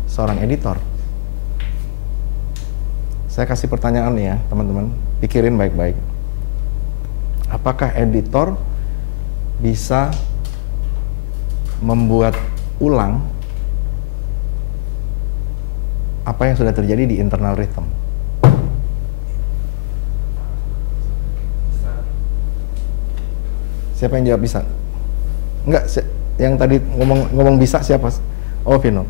seorang editor? Saya kasih pertanyaan nih ya teman-teman, pikirin baik-baik. Apakah editor bisa membuat ulang apa yang sudah terjadi di internal rhythm? Siapa yang jawab bisa? Enggak, yang tadi ngomong bisa siapa? Oh, Vino.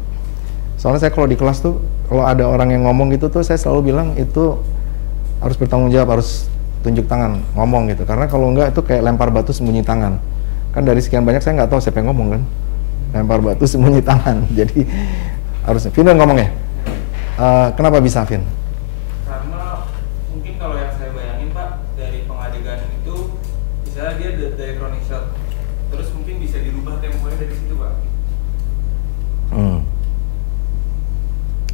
Soalnya saya kalau di kelas tuh, kalau ada orang yang ngomong gitu tuh, saya selalu bilang itu harus bertanggung jawab, harus tunjuk tangan, ngomong gitu. Karena kalau enggak itu kayak lempar batu sembunyi tangan. Kan dari sekian banyak saya nggak tahu siapa yang ngomong kan. Lempar batu sembunyi tangan. Jadi harusnya Vino yang ngomong ya. Kenapa bisa, Vin? Karena mungkin kalau yang saya bayangin Pak, dari pengadegan itu misalnya dia dari chronic shot, terus mungkin bisa dirubah temponya dari situ Pak.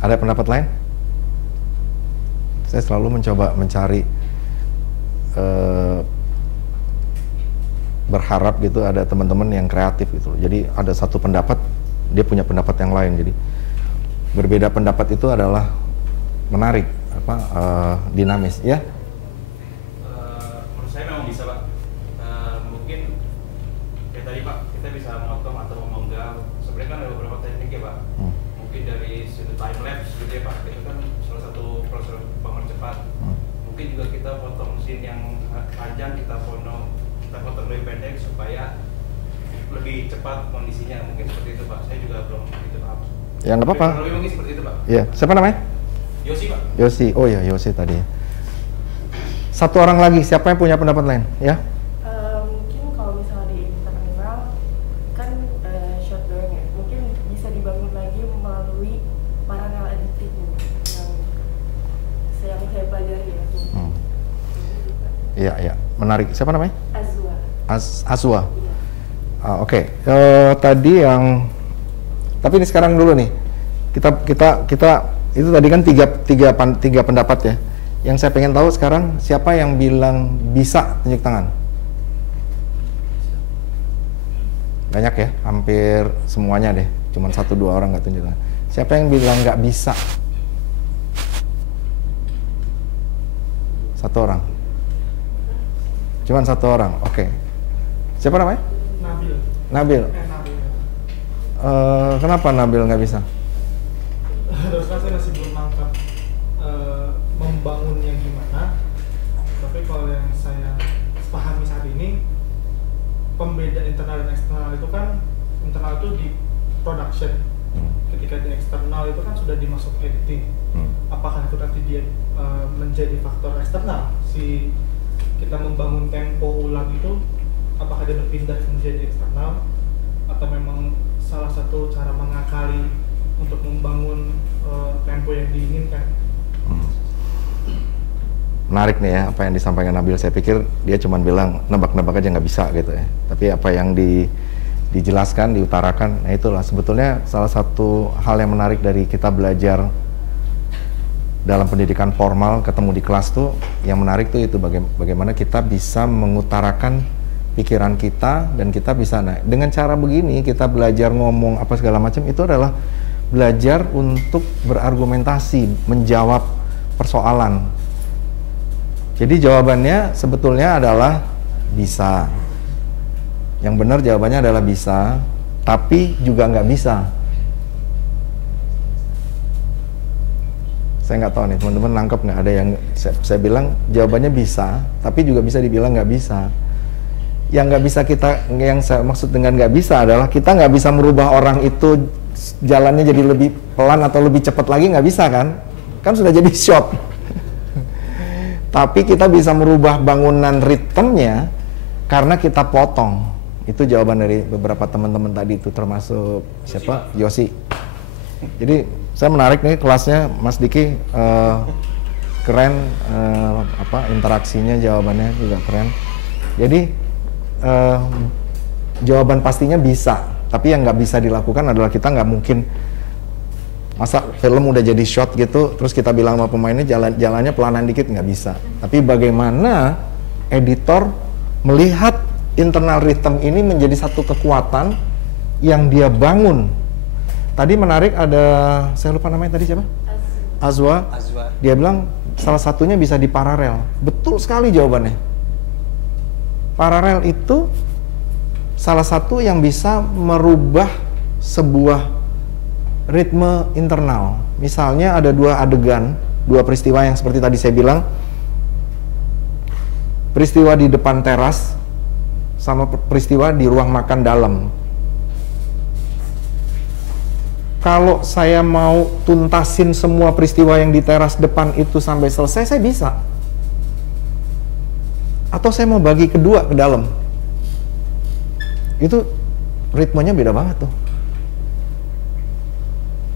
Ada pendapat lain? Saya selalu mencoba mencari berharap gitu ada teman-teman yang kreatif gitu. Jadi ada satu pendapat, dia punya pendapat yang lain. Jadi berbeda pendapat itu adalah menarik, dinamis ya. Menurut saya memang bisa Pak. Mungkin kayak tadi Pak, kita bisa memotong atau memenggal. Sebenarnya kan ada beberapa teknik ya Pak. Mungkin dari sudut time lapse gitu ya Pak, itu kan salah satu proses bangun cepat. Mungkin juga kita potong scene yang panjang, kita potong lebih pendek supaya lebih cepat kondisinya. Mungkin seperti itu Pak. Saya juga belum begitu paham. Ya nggak apa-apa. Lebih mungkin seperti itu Pak. Iya, siapa namanya? Yosi Pak. Yosi. Oh ya, Yosi tadi. Satu orang lagi, siapa yang punya pendapat lain? Ya. Mungkin kalau misalnya di internal kan shot doang ya, mungkin bisa dibangun lagi melalui parallel editing yang saya pelajari ya. Iya, menarik. Siapa namanya? Azwa. Azwa. Iya. Oke. Tadi yang, tapi ini sekarang dulu nih. Kita itu tadi kan tiga pendapat ya. Yang saya pengen tahu sekarang, siapa yang bilang bisa, tunjuk tangan? Banyak ya, hampir semuanya deh. Cuman 1-2 orang nggak tunjuk tangan. Siapa yang bilang nggak bisa? 1 orang. Cuman 1 orang. Oke. Siapa namanya? Nabil. Kenapa Nabil nggak bisa? Terus saya masih belum nangkap membangunnya gimana. Tapi kalau yang saya pahami saat ini, pembedaan internal dan eksternal itu kan, internal itu di production, Ketika di eksternal itu kan sudah dimasuk editing. Apakah itu nanti dia menjadi faktor eksternal si kita membangun tempo ulang itu, apakah dia berpindah menjadi eksternal atau memang salah satu cara mengakali untuk membangun tempo yang diinginkan? Menarik nih ya apa yang disampaikan Nabil. Saya pikir dia cuma bilang nebak-nebak aja nggak bisa gitu ya. Tapi apa yang dijelaskan, diutarakan, nah itulah sebetulnya salah satu hal yang menarik dari kita belajar dalam pendidikan formal, ketemu di kelas tuh, yang menarik tuh itu bagaimana kita bisa mengutarakan pikiran kita dan kita bisa, nah dengan cara begini kita belajar ngomong apa segala macam, itu adalah belajar untuk berargumentasi, menjawab persoalan. Jadi jawabannya sebetulnya adalah bisa. Yang benar jawabannya adalah bisa, tapi juga nggak bisa. Saya nggak tahu nih teman-teman nangkep nggak, ada yang saya bilang jawabannya bisa, tapi juga bisa dibilang nggak bisa. Yang nggak bisa yang saya maksud dengan nggak bisa adalah kita nggak bisa merubah orang itu jalannya jadi lebih pelan atau lebih cepat lagi, nggak bisa kan? Kan sudah jadi short. Tapi kita bisa merubah bangunan ritmenya karena kita potong. Itu jawaban dari beberapa teman-teman tadi itu, termasuk siapa? Yosi. Jadi saya menarik nih kelasnya Mas Diki, keren, interaksinya, jawabannya juga keren. Jadi jawaban pastinya bisa, tapi yang nggak bisa dilakukan adalah kita nggak mungkin masa film udah jadi shot gitu terus kita bilang sama pemainnya jalannya pelanan dikit, nggak bisa. Tapi bagaimana editor melihat internal rhythm ini menjadi satu kekuatan yang dia bangun. Tadi menarik, ada saya lupa namanya tadi siapa? Azwa. Dia bilang salah satunya bisa di paralel. Betul sekali jawabannya. Paralel itu salah satu yang bisa merubah sebuah ritme internal. Misalnya ada dua adegan, dua peristiwa yang seperti tadi saya bilang, peristiwa di depan teras sama peristiwa di ruang makan dalam. Kalau saya mau tuntasin semua peristiwa yang di teras depan itu sampai selesai, saya bisa. Atau saya mau bagi kedua ke dalam. Itu ritmenya beda banget tuh.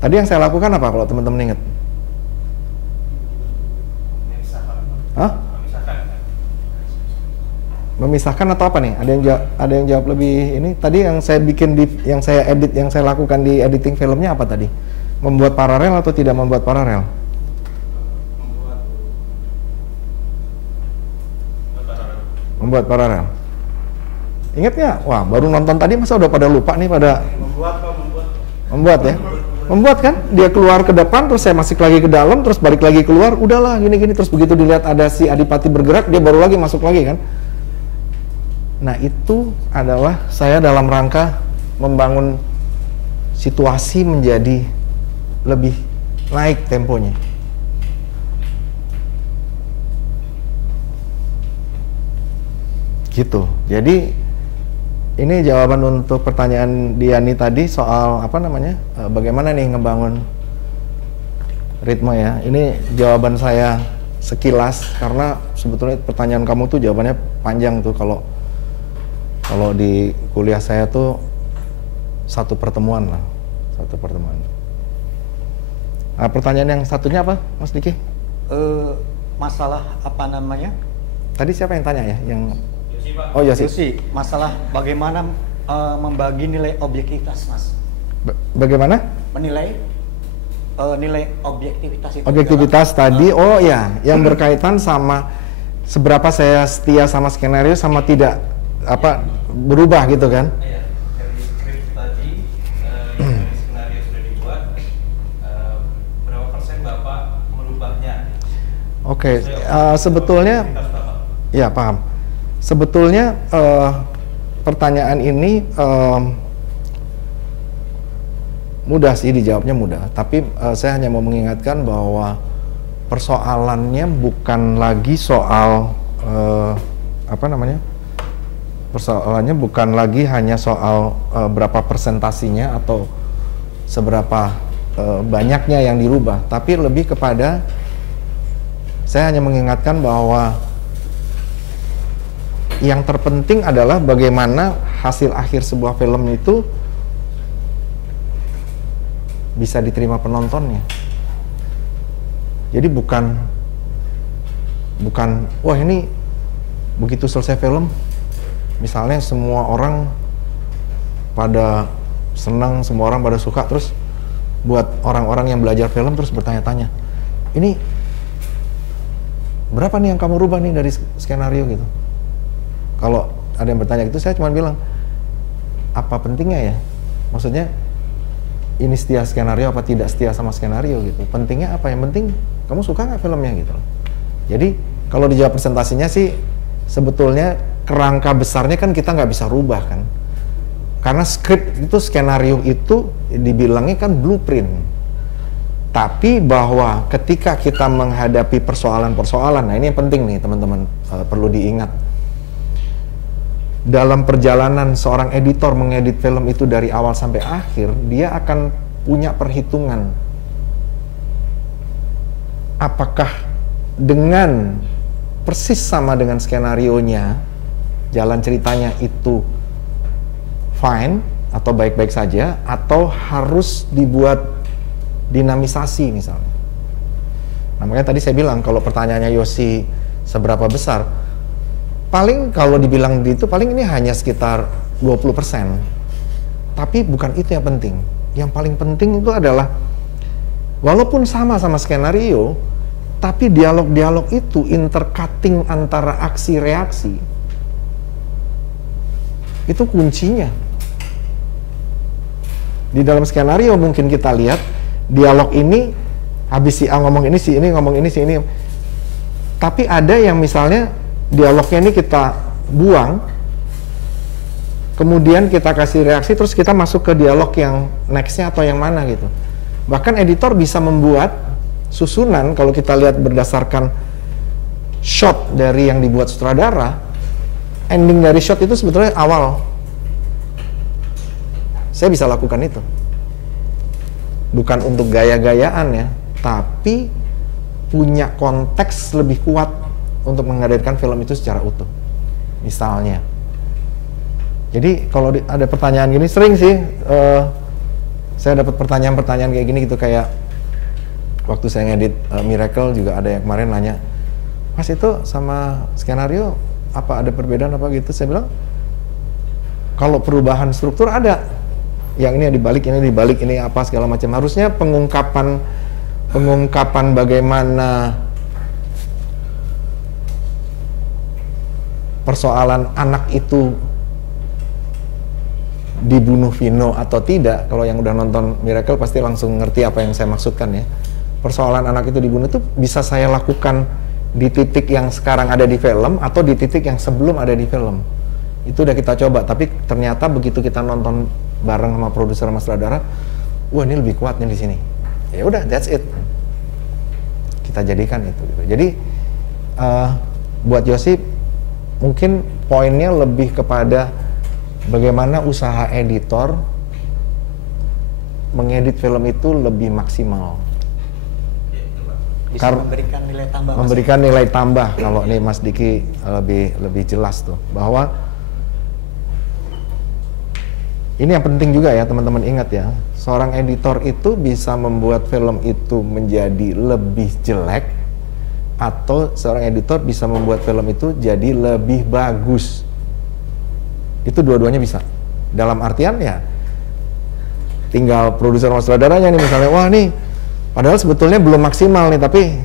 Tadi yang saya lakukan apa kalau teman-teman ingat? Hah? Memisahkan atau apa nih? Ada yang jawab lebih ini. Tadi yang saya bikin yang saya lakukan di editing filmnya apa tadi? Membuat paralel atau tidak membuat paralel? Membuat paralel. Ingat nggak? Wah, baru nonton tadi masa udah pada lupa nih pada. Membuat ya. Membuat kan? Dia keluar ke depan, terus saya masuk lagi ke dalam, terus balik lagi keluar, udahlah gini-gini, terus begitu dilihat ada si Adipati bergerak, dia baru lagi masuk lagi kan? Nah itu adalah saya dalam rangka membangun situasi menjadi lebih naik temponya. Gitu. Jadi ini jawaban untuk pertanyaan Diani tadi soal apa namanya, bagaimana nih ngebangun ritme ya. Ini jawaban saya sekilas karena sebetulnya pertanyaan kamu tuh jawabannya panjang tuh. Kalau di kuliah saya tuh satu pertemuan lah, satu pertemuan. Nah, pertanyaan yang satunya apa, Mas Diki? Masalah apa namanya? Tadi siapa yang tanya ya? Yang Oh Yosi, masalah bagaimana membagi nilai objektivitas, Mas? Bagaimana? Menilai nilai objektivitas itu. Objektivitas tadi, oh ya, yang berkaitan sama seberapa saya setia sama skenario sama tidak apa berubah gitu kan? Iya, dari skrip tadi, dari skenario sudah dibuat, berapa persen Bapak merubahnya? Oke, sebetulnya, ya paham. Sebetulnya pertanyaan ini mudah sih dijawabnya mudah, tapi saya hanya mau mengingatkan bahwa persoalannya bukan lagi soal apa namanya? Persoalannya bukan lagi hanya soal berapa persentasinya atau seberapa banyaknya yang dirubah, tapi lebih kepada saya hanya mengingatkan bahwa yang terpenting adalah bagaimana hasil akhir sebuah film itu bisa diterima penontonnya. Jadi bukan wah ini begitu selesai film misalnya semua orang pada senang, semua orang pada suka, terus buat orang-orang yang belajar film terus bertanya-tanya, ini berapa nih yang kamu rubah nih dari skenario gitu. Kalau ada yang bertanya gitu, saya cuma bilang, apa pentingnya ya? Maksudnya ini setia skenario apa tidak setia sama skenario gitu. Pentingnya apa? Yang penting kamu suka nggak filmnya gitu. Jadi kalau dijawab presentasinya sih sebetulnya kerangka besarnya kan kita nggak bisa rubah kan. Karena skrip itu, skenario itu dibilangnya kan blueprint. Tapi bahwa ketika kita menghadapi persoalan-persoalan, nah ini yang penting nih teman-teman, perlu diingat. Dalam perjalanan seorang editor mengedit film itu dari awal sampai akhir, dia akan punya perhitungan. Apakah dengan persis sama dengan skenarionya, jalan ceritanya itu fine atau baik-baik saja, atau harus dibuat dinamisasi misalnya. Nah, makanya tadi saya bilang kalau pertanyaannya Yosi seberapa besar, paling kalau dibilang itu paling ini hanya sekitar 20%. Tapi bukan itu yang penting. Yang paling penting itu adalah walaupun sama-sama skenario, tapi dialog-dialog itu intercutting antara aksi reaksi. Itu kuncinya. Di dalam skenario mungkin kita lihat dialog ini habis si A ngomong ini, si ini ngomong ini, si ini. Tapi ada yang misalnya dialognya ini kita buang, kemudian kita kasih reaksi, terus kita masuk ke dialog yang nextnya atau yang mana gitu. Bahkan editor bisa membuat susunan, kalau kita lihat berdasarkan shot dari yang dibuat sutradara, ending dari shot itu sebetulnya awal. Saya bisa lakukan itu. Bukan untuk gaya-gayaan ya, tapi punya konteks lebih kuat untuk menghadirkan film itu secara utuh. Misalnya. Jadi kalau ada pertanyaan gini, sering sih saya dapat pertanyaan-pertanyaan kayak gini gitu, kayak waktu saya ngedit Miracle juga ada yang kemarin nanya, Mas itu sama skenario apa ada perbedaan apa gitu? Saya bilang, kalau perubahan struktur ada, yang ini dibalik, ini dibalik, ini apa segala macam. Harusnya pengungkapan bagaimana persoalan anak itu dibunuh Vino atau tidak, kalau yang udah nonton Miracle pasti langsung ngerti apa yang saya maksudkan ya. Persoalan anak itu dibunuh itu bisa saya lakukan di titik yang sekarang ada di film atau di titik yang sebelum ada di film. Itu udah kita coba, tapi ternyata begitu kita nonton bareng sama produser sama sutradara, wah ini lebih kuat nih di sini. Ya udah, that's it. Kita jadikan itu gitu. Jadi buat Yosi mungkin poinnya lebih kepada bagaimana usaha editor mengedit film itu lebih maksimal. Bisa memberikan nilai tambah. Memberikan nilai tambah. Kalau nih Mas Diki lebih jelas tuh, bahwa ini yang penting juga ya teman-teman, ingat ya, seorang editor itu bisa membuat film itu menjadi lebih jelek, atau seorang editor bisa membuat film itu jadi lebih bagus. Itu dua-duanya bisa. Dalam artian ya tinggal produser sama sutradaranya nih misalnya, wah nih padahal sebetulnya belum maksimal nih, tapi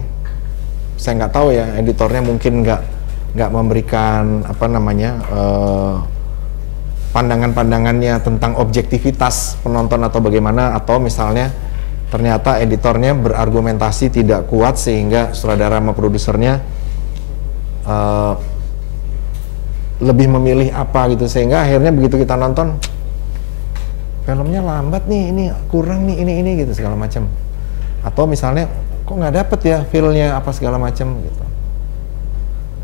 saya nggak tahu ya, editornya mungkin nggak memberikan apa namanya pandangan-pandangannya tentang objektivitas penonton atau bagaimana, atau misalnya ternyata editornya berargumentasi tidak kuat sehingga sutradara sama produsernya lebih memilih apa gitu, sehingga akhirnya begitu kita nonton filmnya lambat nih, ini kurang nih, ini gitu segala macam, atau misalnya kok nggak dapet ya feel-nya apa segala macam gitu.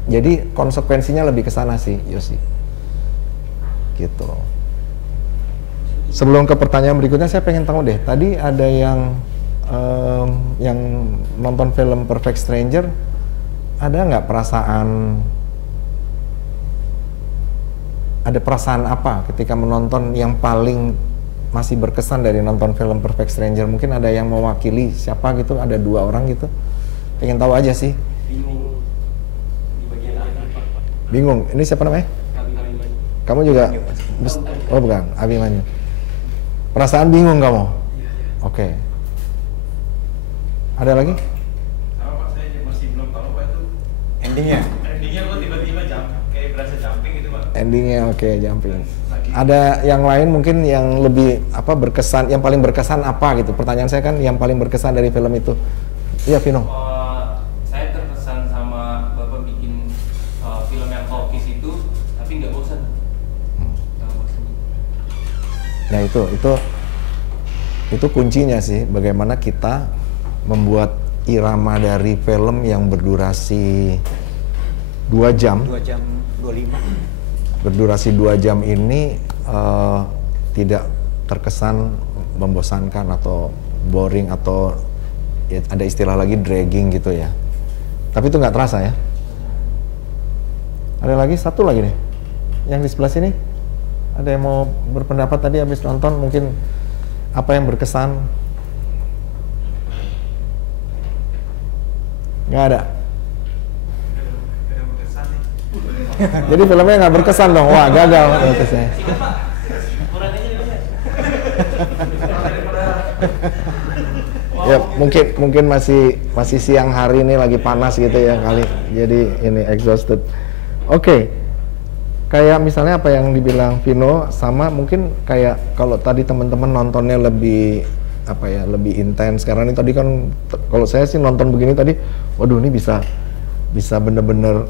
Jadi konsekuensinya lebih ke sana sih Yosi, gitu. Sebelum ke pertanyaan berikutnya, saya pengen tahu deh. Tadi ada yang nonton film Perfect Stranger, ada nggak perasaan? Ada perasaan apa ketika menonton yang paling masih berkesan dari nonton film Perfect Stranger? Mungkin ada yang mewakili siapa gitu? Ada 2 orang gitu. Pengen tahu aja sih. Bingung di bagian akhir. Bingung. Ini siapa namanya? Kamu juga? Oh bukan, Abimanyu. Perasaan bingung kamu? Oke. Ada lagi? Sama Pak, saya masih belum tahu Pak itu Endingnya. endingnya kok tiba-tiba kayak berasa jumping gitu Pak. Endingnya oke, jumping. Ada yang lain mungkin yang lebih berkesan, yang paling berkesan apa gitu? Pertanyaan saya kan yang paling berkesan dari film itu. Iya, Vino. Saya terkesan sama Bapak bikin film yang talkies itu, tapi nggak bosan. Nggak bosan. Ya itu kuncinya sih, bagaimana kita membuat irama dari film yang berdurasi 2 jam. 2 jam 25. Berdurasi 2 jam ini tidak terkesan membosankan atau boring atau ya, ada istilah lagi dragging gitu ya. Tapi itu nggak terasa ya. Ada lagi, satu lagi nih. Yang di sebelah sini. Ada yang mau berpendapat tadi habis nonton, mungkin apa yang berkesan? Nggak ada. Jadi filmnya nggak berkesan dong. Wah, gagal menurut saya. Ya mungkin masih siang hari ini, lagi panas gitu ya kali. Jadi ini exhausted. Oke. Kayak misalnya apa yang dibilang Vino, sama mungkin kayak kalau tadi teman-teman nontonnya lebih lebih intens. Karena ini tadi kan kalau saya sih nonton begini tadi, waduh ini bisa bener-bener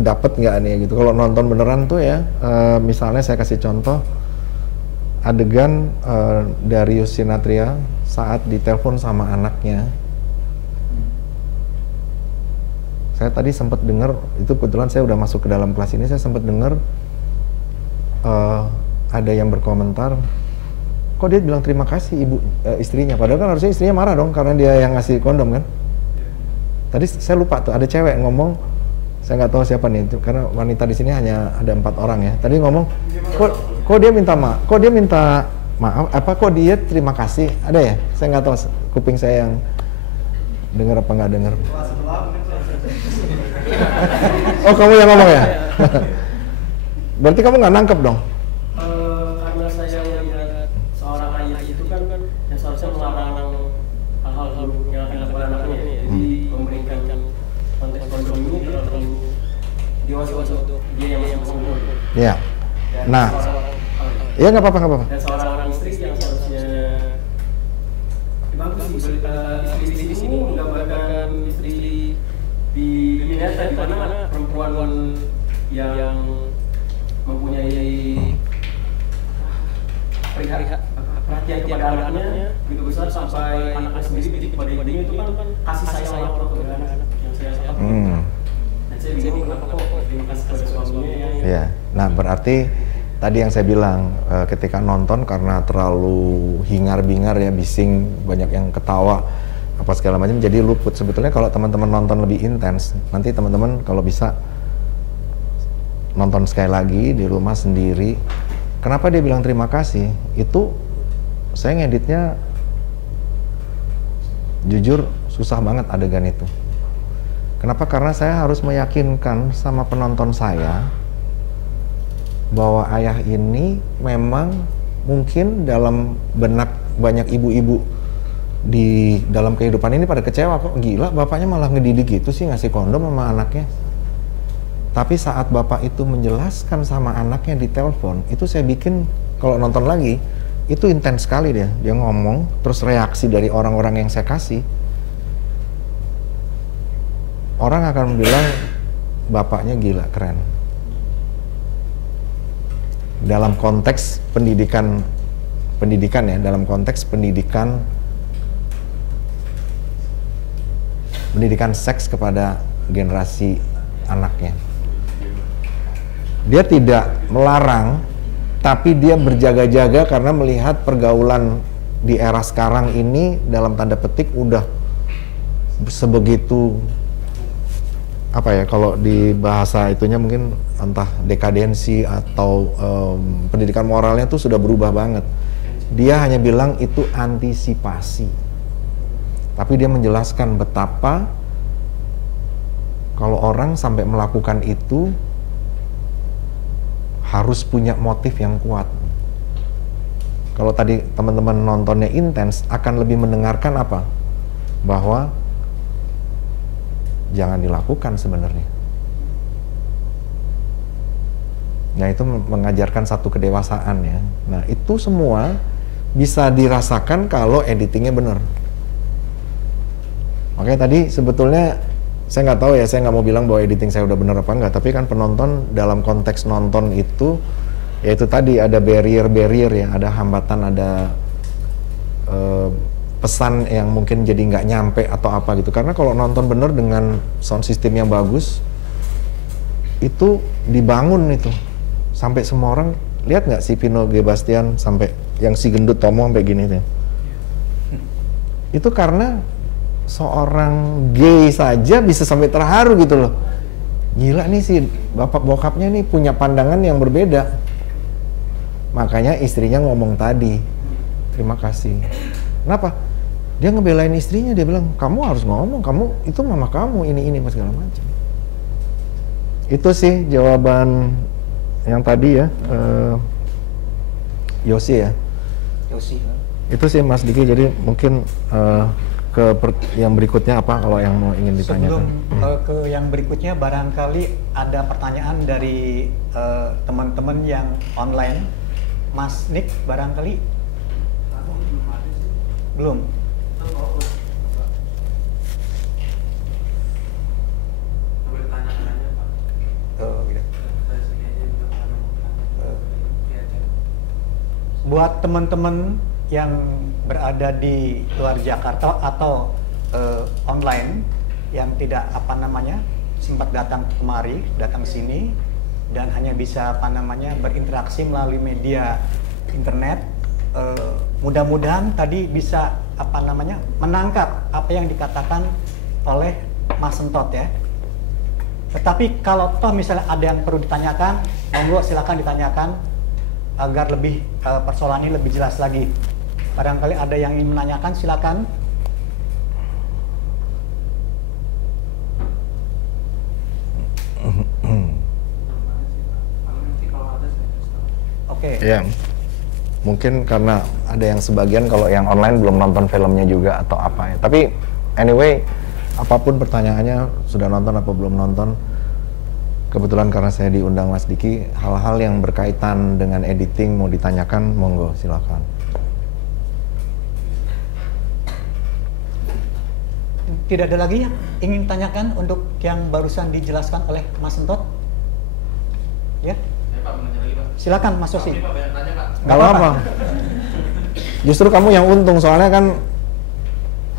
dapat nggak nih gitu. Kalau nonton beneran tuh ya, misalnya saya kasih contoh adegan Darius Sinathrya saat ditelepon sama anaknya. Saya tadi sempat dengar, itu kebetulan saya udah masuk ke dalam kelas ini, saya sempat dengar ada yang berkomentar, kok dia bilang terima kasih istrinya, padahal kan harusnya istrinya marah dong karena dia yang ngasih kondom kan. Tadi saya lupa tuh, ada cewek ngomong, saya nggak tahu siapa nih, karena wanita di sini hanya ada 4 orang ya. Tadi ngomong, kok dia minta maaf, kok dia terima kasih, ada ya? Saya nggak tahu, kuping saya yang dengar apa nggak dengar. Oh, kamu yang ngomong ya? Berarti kamu nggak nangkep dong? Karena saya melihat seorang ayah itu kan yang seharusnya melarang hal-hal buruk yang akan dilakukan anaknya. Jadi memberikan konteks kondom ini terlalu dewasa untuk dia yang masih. Iya. Nah, ya nggak apa-apa. Dan seorang istri yang seharusnya bagus istri di sini menggambarkan istri di dunia nyata, di mana perempuan yang mempunyai perhatian kepada anaknya begitu besar sampai anaknya sendiri begitu kepada ibunya, itu kan kasih sayang orang tua kepada anak yang saya sangat dan saya bingung kenapa kok terima kasih kepada suaminya yang Iya. Nah, berarti tadi yang saya bilang ketika nonton karena terlalu hingar-bingar ya, bising, banyak yang ketawa apa segala macam, jadi luput. Sebetulnya kalau teman-teman nonton lebih intens, nanti teman-teman kalau bisa nonton sekali lagi di rumah sendiri. Kenapa dia bilang terima kasih? Itu saya ngeditnya jujur susah banget adegan itu. Kenapa? Karena saya harus meyakinkan sama penonton saya bahwa ayah ini memang mungkin dalam benak banyak ibu-ibu di dalam kehidupan ini pada kecewa, kok gila bapaknya malah ngedidik gitu sih, ngasih kondom sama anaknya. Tapi saat bapak itu menjelaskan sama anaknya di telepon, itu saya bikin kalau nonton lagi itu intens sekali dia ngomong, terus reaksi dari orang-orang yang saya kasih, orang akan bilang bapaknya gila, keren. Dalam konteks pendidikan ya, dalam konteks pendidikan seks kepada generasi anaknya. Dia tidak melarang tapi dia berjaga-jaga karena melihat pergaulan di era sekarang ini dalam tanda petik udah sebegitu apa ya, kalau di bahasa itunya mungkin entah dekadensi atau pendidikan moralnya tuh sudah berubah banget. Dia hanya bilang itu antisipasi, tapi dia menjelaskan betapa kalau orang sampai melakukan itu harus punya motif yang kuat. Kalau tadi teman-teman nontonnya intens, akan lebih mendengarkan apa? Bahwa jangan dilakukan sebenarnya. Nah, itu mengajarkan satu kedewasaan ya. Nah, itu semua bisa dirasakan kalau editingnya benar. Makanya tadi sebetulnya saya nggak tahu ya, saya nggak mau bilang bahwa editing saya udah benar apa enggak, tapi kan penonton dalam konteks nonton itu, yaitu tadi ada barrier ya, ada hambatan, ada pesan yang mungkin jadi nggak nyampe atau apa gitu. Karena kalau nonton bener dengan sound system yang bagus, itu dibangun itu sampai semua orang lihat nggak si Vino G. Bastian sampai yang si gendut Tomo sampai gini tuh. Itu karena seorang gay saja bisa sampai terharu gitu loh. Gila nih si bapak bokapnya nih punya pandangan yang berbeda. Makanya istrinya ngomong tadi, terima kasih. Kenapa? Dia ngebelain istrinya, dia bilang, kamu harus ngomong, kamu itu mama kamu, ini segala macam. Itu sih jawaban yang tadi ya, Yosi ya. Yosi. Itu sih Mas Diki, jadi mungkin yang berikutnya apa kalau yang mau ingin ditanyakan? Sebelum ke yang berikutnya, barangkali ada pertanyaan dari teman-teman yang online. Mas Nick barangkali? Belum. Buat teman-teman yang berada di luar Jakarta atau online yang tidak sempat datang kemari, datang sini dan hanya bisa berinteraksi melalui media internet, mudah-mudahan tadi bisa menangkap apa yang dikatakan oleh Mas Sentot ya. Tetapi kalau toh misalnya ada yang perlu ditanyakan, monggo silakan ditanyakan agar lebih persoalan ini lebih jelas lagi. Barangkali ada yang ingin menanyakan, silakan. Oke. Ya, mungkin karena ada yang sebagian kalau yang online belum nonton filmnya juga atau apa ya. Tapi anyway, apapun pertanyaannya, sudah nonton apa belum nonton, kebetulan karena saya diundang Mas Diki, hal-hal yang berkaitan dengan editing mau ditanyakan, monggo silakan. Tidak ada lagi yang ingin tanyakan untuk yang barusan dijelaskan oleh Mas Sentot? Ya? Pak, mau nanya lagi, Pak. Silakan Mas Yosi. Pak, banyak tanya, Pak. Gak apa-apa. Justru kamu yang untung, soalnya kan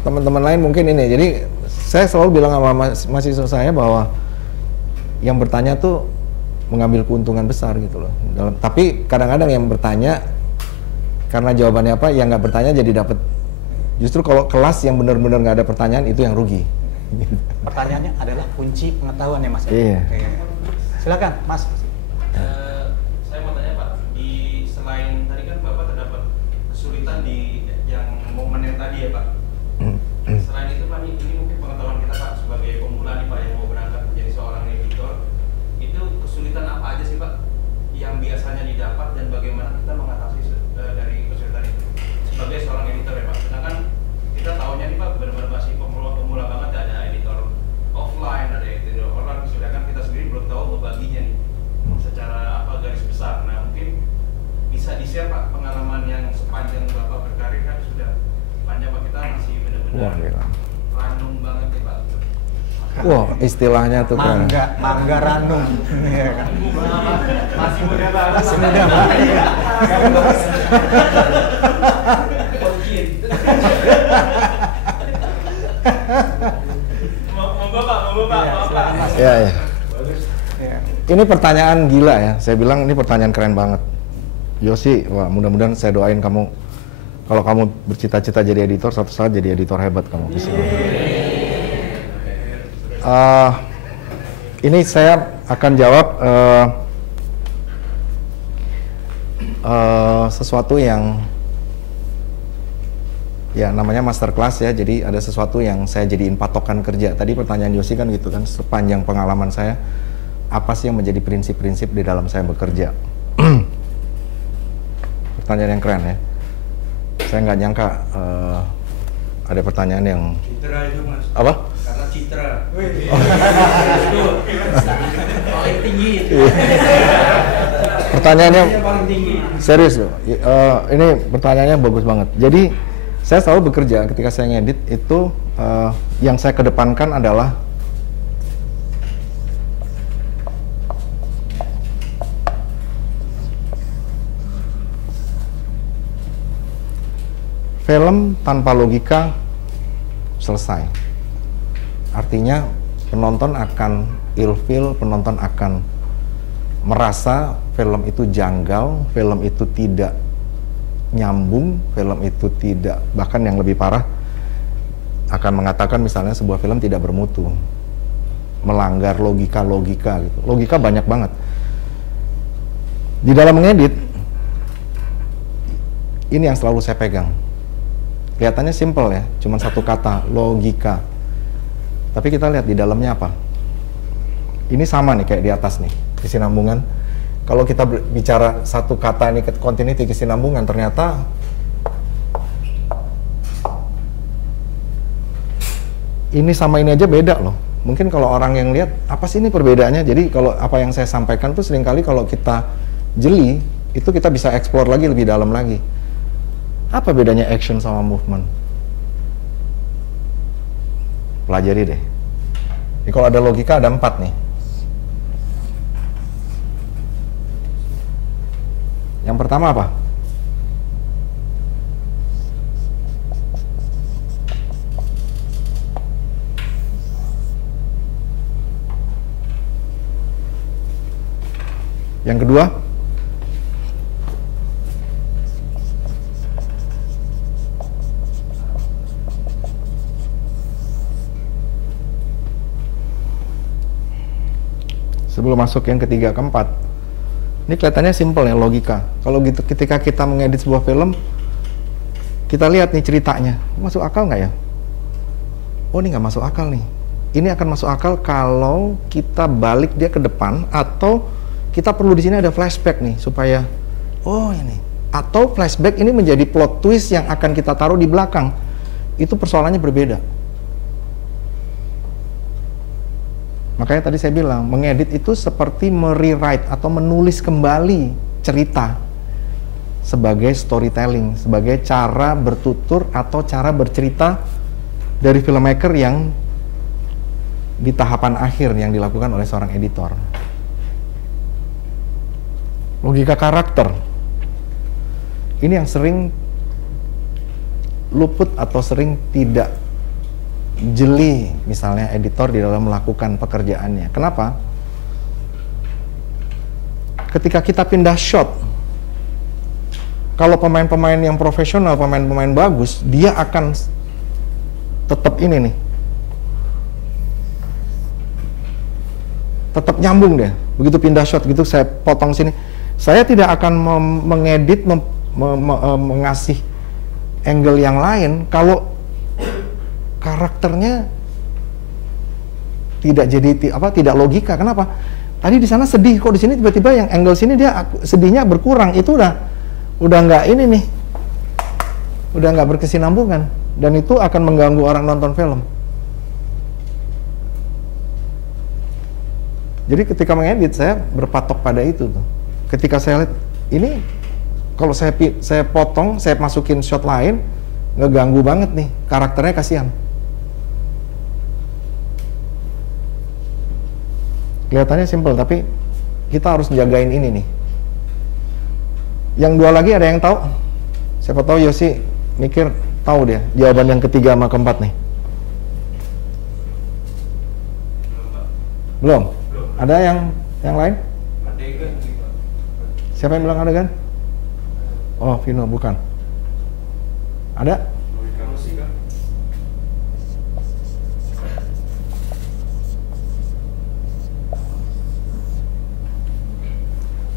teman-teman lain mungkin ini. Jadi saya selalu bilang sama mahasiswa saya bahwa yang bertanya tuh mengambil keuntungan besar gitu loh. Tapi kadang-kadang yang bertanya karena jawabannya apa, yang nggak bertanya jadi dapat. Justru kalau kelas yang benar-benar nggak ada pertanyaan itu yang rugi. Pertanyaannya adalah kunci pengetahuan ya Mas. Iya. Oke. Silakan Mas. Saya mau tanya Pak, selain tadi kan Bapak terdapat kesulitan di yang momen yang tadi ya Pak. Selain itu Pak, ini mungkin pengetahuan kita Pak sebagai pemula nih Pak yang mau berangkat menjadi seorang editor, itu kesulitan apa aja sih Pak yang biasanya didapat dan bagaimana kita mengatasi dari kesulitan itu sebagai seorang editor ya Pak? Sedangkan kita tahunya nih Pak benar-benar masih pemula banget, ada editor offline, ada editor online, sedangkan kita sendiri belum tahu membaginya nih secara garis besar. Nah mungkin bisa di-share Pak pengalaman yang sepanjang Bapak berkarir kan sudah banyak Pak, kita masih benar-benar ranum banget nih Pak. Wah, istilahnya tuh kan. Mangga ranum. Iya kan. Masih muda banget. Masih muda banget. Iya. Monggo Pak. Ya, ya. Iya. Ini pertanyaan gila ya. Saya bilang ini pertanyaan keren banget. Yosi, wah mudah-mudahan saya doain kamu, kalau kamu bercita-cita jadi editor, suatu saat jadi editor hebat kamu. Ini saya akan jawab sesuatu yang ya namanya masterclass ya, jadi ada sesuatu yang saya jadiin patokan kerja. Tadi pertanyaan Yosi kan gitu kan, sepanjang pengalaman saya, apa sih yang menjadi prinsip-prinsip di dalam saya bekerja? Pertanyaan yang keren ya. Saya nggak nyangka ada pertanyaan yang Citra itu mas. apa? Karena citra. Paling tinggi. Pertanyaannya Paling tinggi. serius loh. Ini pertanyaannya bagus banget. Jadi saya selalu bekerja ketika saya ngedit itu yang saya kedepankan adalah film tanpa logika selesai. Artinya penonton akan ilfeel, penonton akan merasa film itu janggal, film itu tidak nyambung, film itu tidak, bahkan yang lebih parah akan mengatakan misalnya sebuah film tidak bermutu, melanggar logika gitu. Logika banyak banget. Di dalam mengedit, ini yang selalu saya pegang. Kelihatannya simple ya, cuma satu kata, logika. Tapi kita lihat di dalamnya apa. Ini sama nih kayak di atas nih, kesinambungan. Kalau kita bicara satu kata ini continuity, kesinambungan, ternyata ini sama ini aja beda loh. Mungkin kalau orang yang lihat, apa sih ini perbedaannya? Jadi kalau apa yang saya sampaikan tuh seringkali kalau kita jeli, itu kita bisa explore lagi lebih dalam lagi. Apa bedanya action sama movement? Pelajari deh. Jadi kalau ada logika ada 4 nih. Yang pertama apa? Yang kedua? Sebelum masuk yang ketiga, keempat. Ini kelihatannya simple ya, logika. Kalau gitu ketika kita mengedit sebuah film, kita lihat nih ceritanya, masuk akal nggak ya? Oh ini nggak masuk akal nih. Ini akan masuk akal kalau kita balik dia ke depan, atau kita perlu di sini ada flashback nih supaya oh ini. Atau flashback ini menjadi plot twist yang akan kita taruh di belakang. Itu persoalannya berbeda. Makanya tadi saya bilang, mengedit itu seperti merewrite atau menulis kembali cerita sebagai storytelling, sebagai cara bertutur atau cara bercerita dari filmmaker yang di tahapan akhir yang dilakukan oleh seorang editor. Logika karakter. Ini yang sering luput atau sering tidak jeli misalnya editor di dalam melakukan pekerjaannya. Kenapa? Ketika kita pindah shot, kalau pemain-pemain yang profesional, pemain-pemain bagus, dia akan tetap ini nih, tetap nyambung deh. Begitu pindah shot gitu, saya potong sini, saya tidak akan mengedit, mengasih angle yang lain kalau karakternya tidak jadi tidak logika. Kenapa? Tadi di sana sedih, kok di sini tiba-tiba yang angle sini dia sedihnya berkurang. Itu udah nggak ini nih, udah nggak berkesinambungan, dan itu akan mengganggu orang nonton film. Jadi ketika mengedit saya berpatok pada itu tuh. Ketika saya lihat ini, kalau saya potong, saya masukin shot lain, ngeganggu banget nih, karakternya kasihan. Kelihatannya simple, tapi kita harus jagain ini nih. Yang dua lagi ada yang tahu? Siapa tahu Yosi mikir tahu dia jawaban yang ketiga sama keempat nih. Belum? Ada yang lain? Adegan. Siapa yang bilang adegan? Oh, Vino bukan. Ada? Logika musik kan?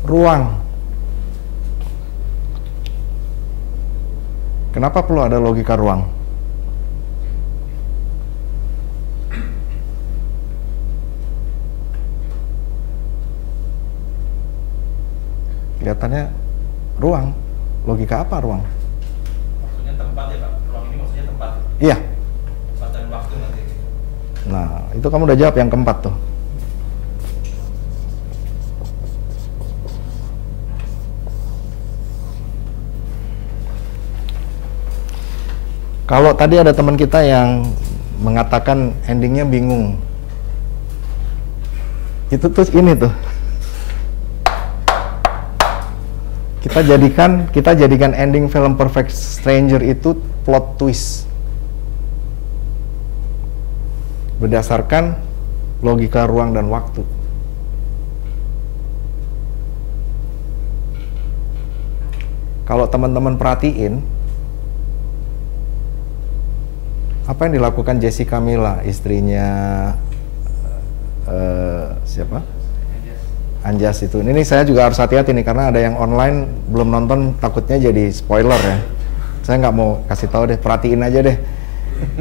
Ruang. Kenapa perlu ada logika ruang? Kelihatannya ruang. Logika apa ruang? Maksudnya tempat ya Pak? Ruang ini maksudnya tempat? Iya. Tempat dan waktu nanti gitu. Nah, itu kamu udah jawab yang keempat tuh. Kalau tadi ada teman kita yang mengatakan endingnya bingung, itu tuh ini tuh. Kita jadikan ending film Perfect Stranger itu plot twist berdasarkan logika ruang dan waktu. Kalau teman-teman perhatiin, apa yang dilakukan Jessica Mila, istrinya siapa? Anjas itu. Ini saya juga harus hati-hati nih karena ada yang online belum nonton, takutnya jadi spoiler ya. Saya nggak mau kasih tahu deh, perhatiin aja deh.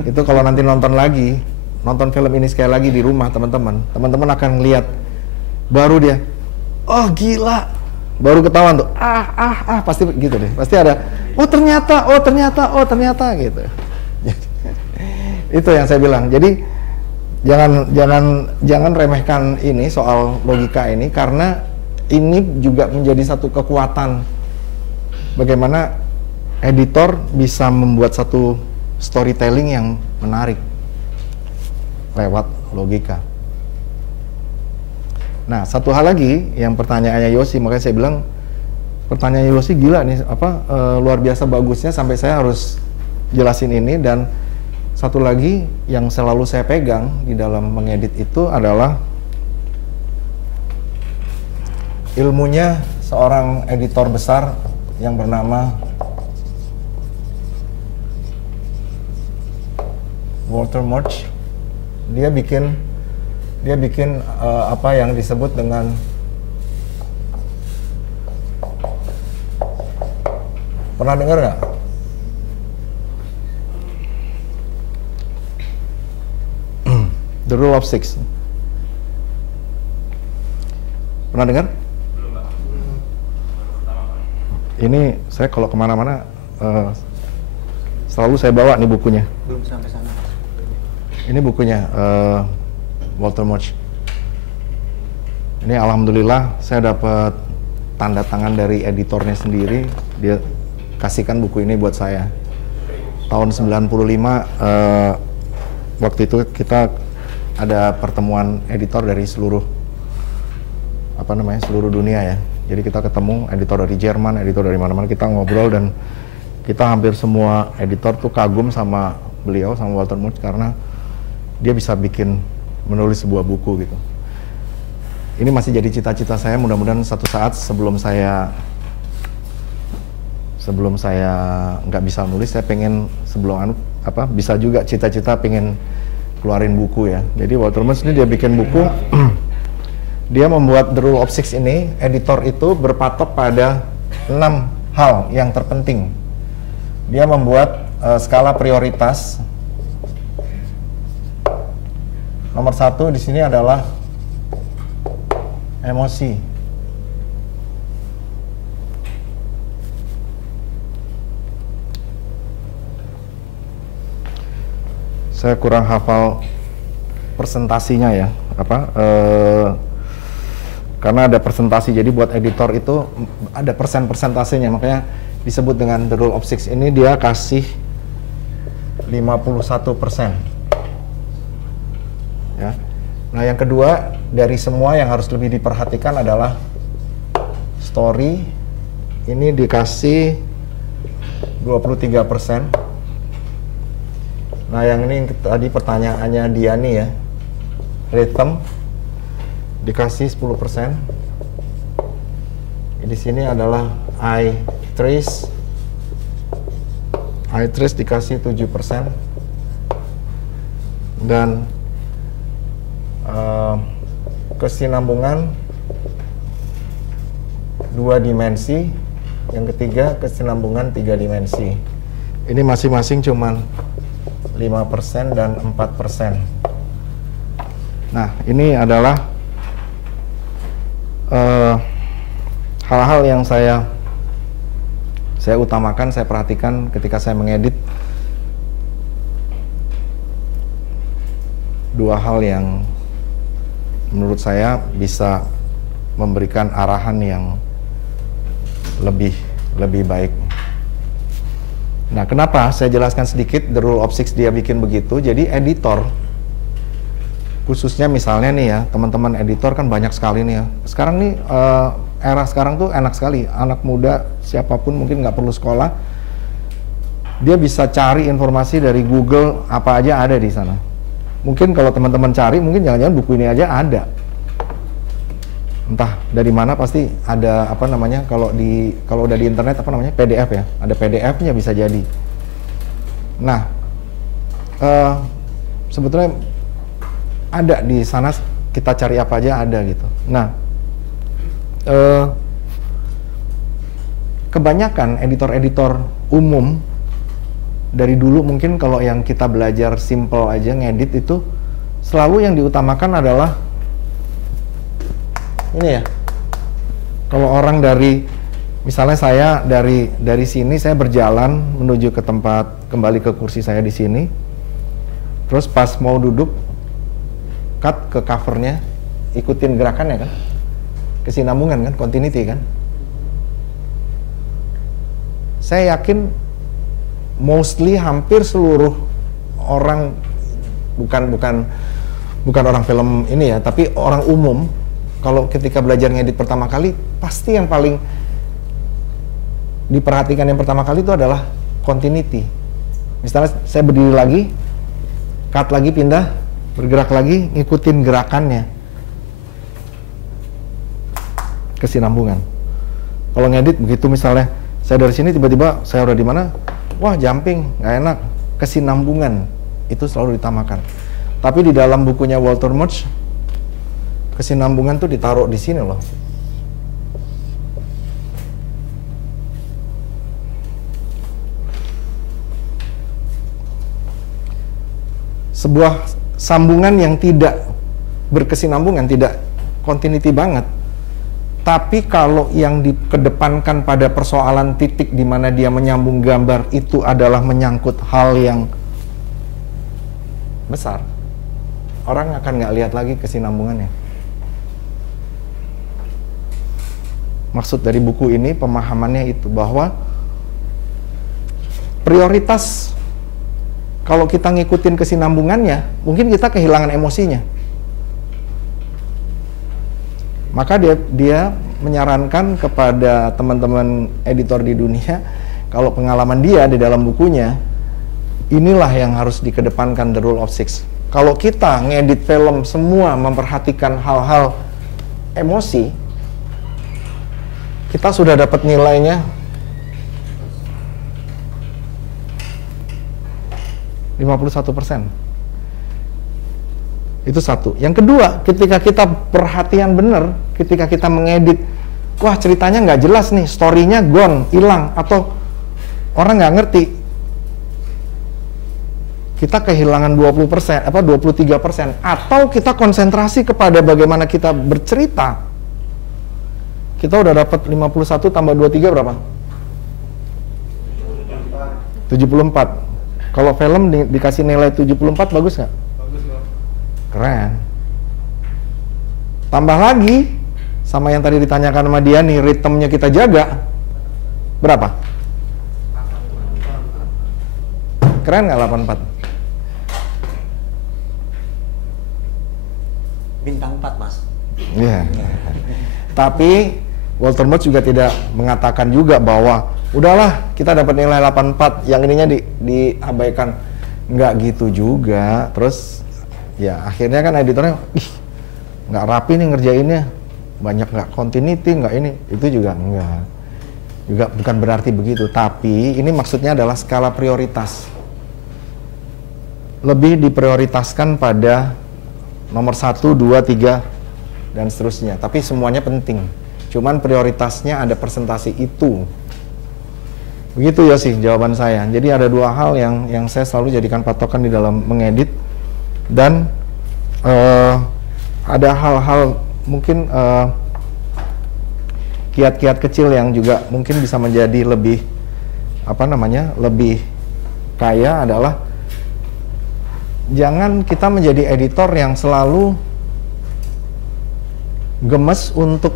Itu kalau nanti nonton lagi, nonton film ini sekali lagi di rumah teman-teman akan lihat baru dia, oh gila, baru ketahuan tuh, pasti gitu deh, pasti ada, oh ternyata gitu. Itu yang saya bilang. Jadi jangan remehkan ini soal logika ini, karena ini juga menjadi satu kekuatan bagaimana editor bisa membuat satu storytelling yang menarik lewat logika. Nah, satu hal lagi yang pertanyaannya Yosi, makanya saya bilang pertanyaan Yosi gila nih, luar biasa bagusnya sampai saya harus jelasin ini. Dan satu lagi yang selalu saya pegang di dalam mengedit itu adalah ilmunya seorang editor besar yang bernama Walter Murch. Dia bikin apa yang disebut dengan pernah dengar nggak? The Rule of Six. Pernah dengar? Belum Pak. Baru pertama Pak. Ini saya kalau kemana-mana selalu saya bawa nih bukunya. Belum sampai sana. Ini bukunya Walter Murch. Ini alhamdulillah saya dapat tanda tangan dari editornya sendiri. Dia kasihkan buku ini buat saya. Tahun 95 waktu itu kita ada pertemuan editor dari seluruh seluruh dunia ya. Jadi kita ketemu editor dari Jerman, editor dari mana-mana, kita ngobrol dan kita hampir semua editor tuh kagum sama beliau, sama Walter Murch, karena dia bisa menulis sebuah buku gitu. Ini masih jadi cita-cita saya, mudah-mudahan satu saat sebelum saya nggak bisa nulis, saya pengen bisa juga cita-cita pengen keluarin buku ya. Jadi Walter Murch ini dia bikin buku, dia membuat The Rule of Six ini, editor itu berpatok pada 6 hal yang terpenting. Dia membuat skala prioritas. Nomor 1 di sini adalah emosi. Saya kurang hafal presentasinya ya, karena ada presentasi, jadi buat editor itu ada persentasenya, makanya disebut dengan The Rule of Six. Ini dia kasih 51%. Ya. Nah, yang kedua dari semua yang harus lebih diperhatikan adalah story. Ini dikasih 23%. Nah, yang ini tadi pertanyaannya Diani ya, rhythm dikasih 10%. Di sini adalah iTrace dikasih 7% dan kesinambungan 2 dimensi, yang ketiga kesinambungan 3 dimensi. Ini masing-masing cuman 5% dan 4%. Nah, ini adalah hal-hal yang saya utamakan, saya perhatikan ketika saya mengedit. Dua hal yang menurut saya bisa memberikan arahan yang lebih baik. Nah, kenapa? Saya jelaskan sedikit the rule of six dia bikin begitu. Jadi editor, khususnya misalnya nih ya, teman-teman editor kan banyak sekali nih ya. Sekarang nih era sekarang tuh enak sekali, anak muda siapapun mungkin nggak perlu sekolah, dia bisa cari informasi dari Google, apa aja ada di sana. Mungkin kalau teman-teman cari, mungkin jangan-jangan buku ini aja ada, entah dari mana pasti ada, apa namanya, kalau udah di internet apa namanya, PDF ya, ada PDF-nya bisa jadi. Nah, sebetulnya ada di sana, kita cari apa aja ada gitu. Nah, kebanyakan editor-editor umum dari dulu mungkin kalau yang kita belajar simple aja ngedit itu selalu yang diutamakan adalah ini ya. Kalau orang dari, misalnya saya dari sini saya berjalan menuju ke tempat, kembali ke kursi saya di sini, terus pas mau duduk cut ke covernya, ikutin gerakannya kan, kesinambungan kan, continuity kan. Saya yakin mostly hampir seluruh orang, bukan orang film ini ya, tapi orang umum kalau ketika belajar ngedit pertama kali, pasti yang paling diperhatikan yang pertama kali itu adalah continuity. Misalnya saya berdiri lagi, cut lagi, pindah, bergerak lagi, ngikutin gerakannya, kesinambungan. Kalau ngedit begitu, misalnya saya dari sini tiba-tiba saya udah di mana, wah jumping, nggak enak, kesinambungan itu selalu ditamakan. Tapi di dalam bukunya Walter Murch, kesinambungan tuh ditaruh di sini loh. Sebuah sambungan yang tidak berkesinambungan, tidak continuity banget. Tapi kalau yang dikedepankan pada persoalan titik di mana dia menyambung gambar itu adalah menyangkut hal yang besar, orang akan nggak lihat lagi kesinambungannya. Maksud dari buku ini, pemahamannya itu bahwa prioritas kalau kita ngikutin kesinambungannya, mungkin kita kehilangan emosinya. Maka dia menyarankan kepada teman-teman editor di dunia, kalau pengalaman dia di dalam bukunya, inilah yang harus dikedepankan, the rule of six. Kalau kita ngedit film semua memperhatikan hal-hal emosi, kita sudah dapat nilainya 51%. Itu satu. Yang kedua, ketika kita perhatian bener, ketika kita mengedit, wah ceritanya nggak jelas nih, story-nya gone, hilang, atau orang nggak ngerti, kita kehilangan 20%, 23%, atau kita konsentrasi kepada bagaimana kita bercerita, kita udah dapat 51 tambah 23 berapa? 74. Kalau film dikasih nilai 74, bagus nggak? Keren. Tambah lagi sama yang tadi ditanyakan sama dia nih, ritmenya kita jaga berapa? Keren nggak 84? Bintang 4 mas. Iya. Tapi Walter Murch juga tidak mengatakan juga bahwa udahlah kita dapat nilai 84, yang ininya diabaikan. Nggak gitu juga. Terus ya akhirnya kan editornya, ih nggak rapi nih ngerjainnya, banyak nggak continuity, nggak ini, itu juga enggak. Juga bukan berarti begitu, tapi ini maksudnya adalah skala prioritas. Lebih diprioritaskan pada nomor 1, 2, 3, dan seterusnya. Tapi semuanya penting. Cuman prioritasnya ada persentase itu. Begitu ya sih jawaban saya. Jadi ada dua hal yang saya selalu jadikan patokan di dalam mengedit. Dan ada hal-hal mungkin kiat-kiat kecil yang juga mungkin bisa menjadi lebih lebih kaya adalah jangan kita menjadi editor yang selalu gemes untuk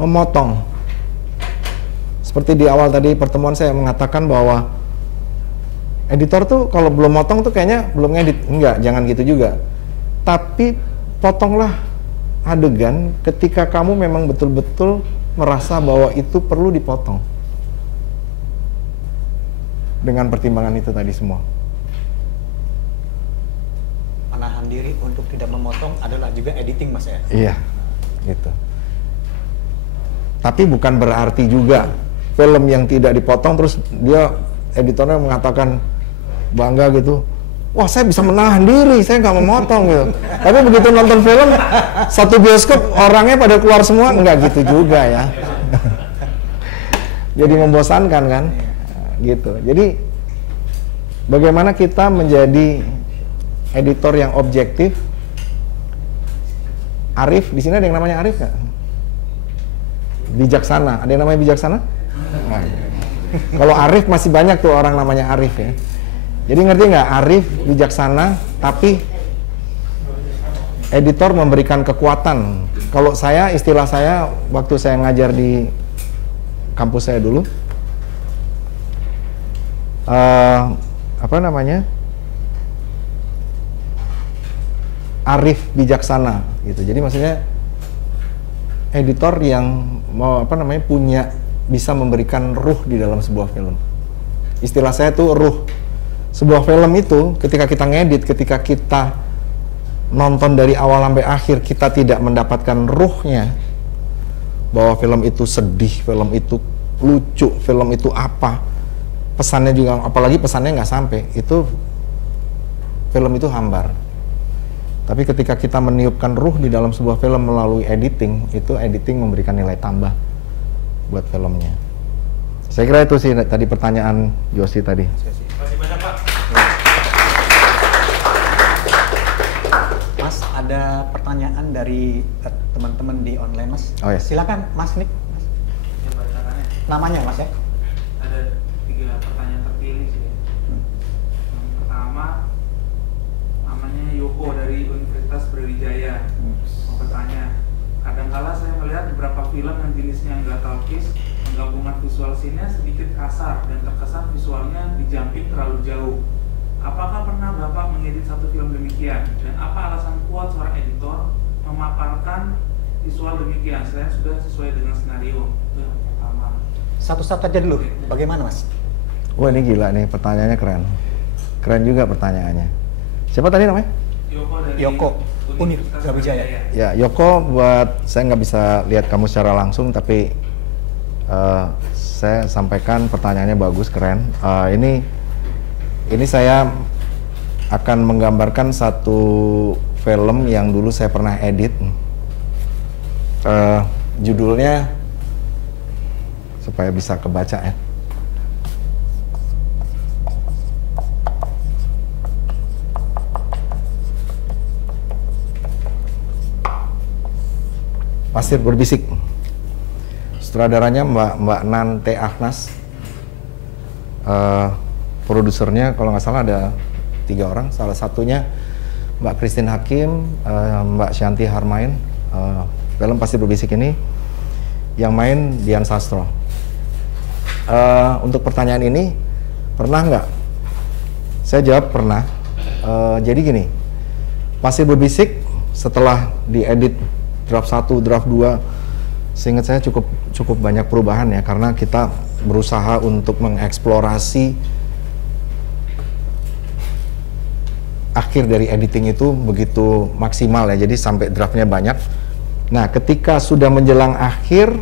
memotong. Seperti di awal tadi pertemuan saya mengatakan bahwa editor tuh kalau belum motong tuh kayaknya belum ngedit. Enggak, jangan gitu juga. Tapi potonglah adegan ketika kamu memang betul-betul merasa bahwa itu perlu dipotong. Dengan pertimbangan itu tadi semua. Menahan diri untuk tidak memotong adalah juga editing, Mas ya? Iya, gitu. Tapi bukan berarti juga film yang tidak dipotong terus dia editornya mengatakan bangga gitu, wah saya bisa menahan diri, saya nggak memotong gitu. Tapi begitu nonton film satu bioskop orangnya pada keluar semua, nggak gitu juga ya. Jadi membosankan kan, gitu. Jadi bagaimana kita menjadi editor yang objektif, arif. Di sini ada yang namanya arif nggak? Bijaksana. Ada yang namanya bijaksana? Nah. Kalau arif masih banyak tuh orang namanya arif ya. Jadi ngerti nggak? Arif, bijaksana, tapi editor memberikan kekuatan. Kalau saya, istilah saya waktu saya ngajar di kampus saya dulu, arif bijaksana gitu. Jadi maksudnya editor yang punya bisa memberikan ruh di dalam sebuah film. Istilah saya tuh ruh. Sebuah film itu ketika kita ngedit, ketika kita nonton dari awal sampai akhir kita tidak mendapatkan ruhnya, bahwa film itu sedih, film itu lucu, film itu apa, pesannya juga, apalagi pesannya nggak sampai, itu film itu hambar. Tapi ketika kita meniupkan ruh di dalam sebuah film melalui editing, itu editing memberikan nilai tambah buat filmnya. Saya kira itu sih tadi pertanyaan Yosi tadi. Masih banyak Pak. Mas, ada pertanyaan dari teman-teman di online, Mas. Oh ya. Silakan, Mas Nick. Ya, bacaannya. Namanya, Mas ya. Ada 3 pertanyaan terpilih sih. Yang pertama namanya Yoko dari Universitas Brawijaya. Mau bertanya, kadangkala saya melihat beberapa film yang jenisnya nggak talkies, penggabungan visual scene-nya sedikit kasar dan terkesan visualnya dijumping terlalu jauh. Apakah pernah Bapak mengedit satu film demikian? Dan apa alasan kuat seorang editor memaparkan visual demikian? Saya sudah sesuai dengan skenario. Itu yang pertama. Satu-satu aja dulu. Bagaimana, Mas? Wah ini gila nih, pertanyaannya keren. Keren juga pertanyaannya. Siapa tadi namanya? Yoko dari Yoko, Universitas Brawijaya. Ya, Yoko, buat saya nggak bisa lihat kamu secara langsung, tapi saya sampaikan pertanyaannya bagus, keren. Ini saya akan menggambarkan satu film yang dulu saya pernah edit. Judulnya supaya bisa kebaca ya. Pasir Berbisik. Sutradaranya Mbak Nante Ahnas. Produsernya kalau nggak salah ada 3 orang. Salah satunya Mbak Christine Hakim, Mbak Shanti Harmain. Film Pasir Berbisik ini yang main Dian Sastro. Untuk pertanyaan ini, pernah nggak? Saya jawab pernah. Jadi gini, Pasir Berbisik setelah diedit draft 1, draft 2, seingat saya cukup banyak perubahan ya, karena kita berusaha untuk mengeksplorasi akhir dari editing itu begitu maksimal ya, jadi sampai draftnya banyak. Nah, ketika sudah menjelang akhir,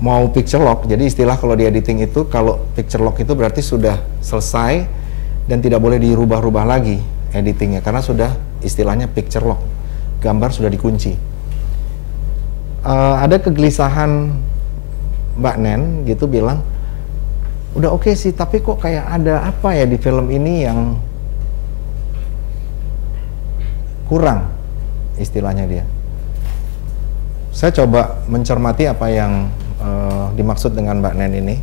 mau picture lock. Jadi istilah kalau di editing itu, kalau picture lock itu berarti sudah selesai dan tidak boleh dirubah-rubah lagi editingnya karena sudah istilahnya picture lock, gambar sudah dikunci. Ada kegelisahan Mbak Nen gitu bilang, udah oke sih, tapi kok kayak ada apa ya di film ini yang kurang, istilahnya dia. Saya coba mencermati apa yang dimaksud dengan Mbak Nen ini.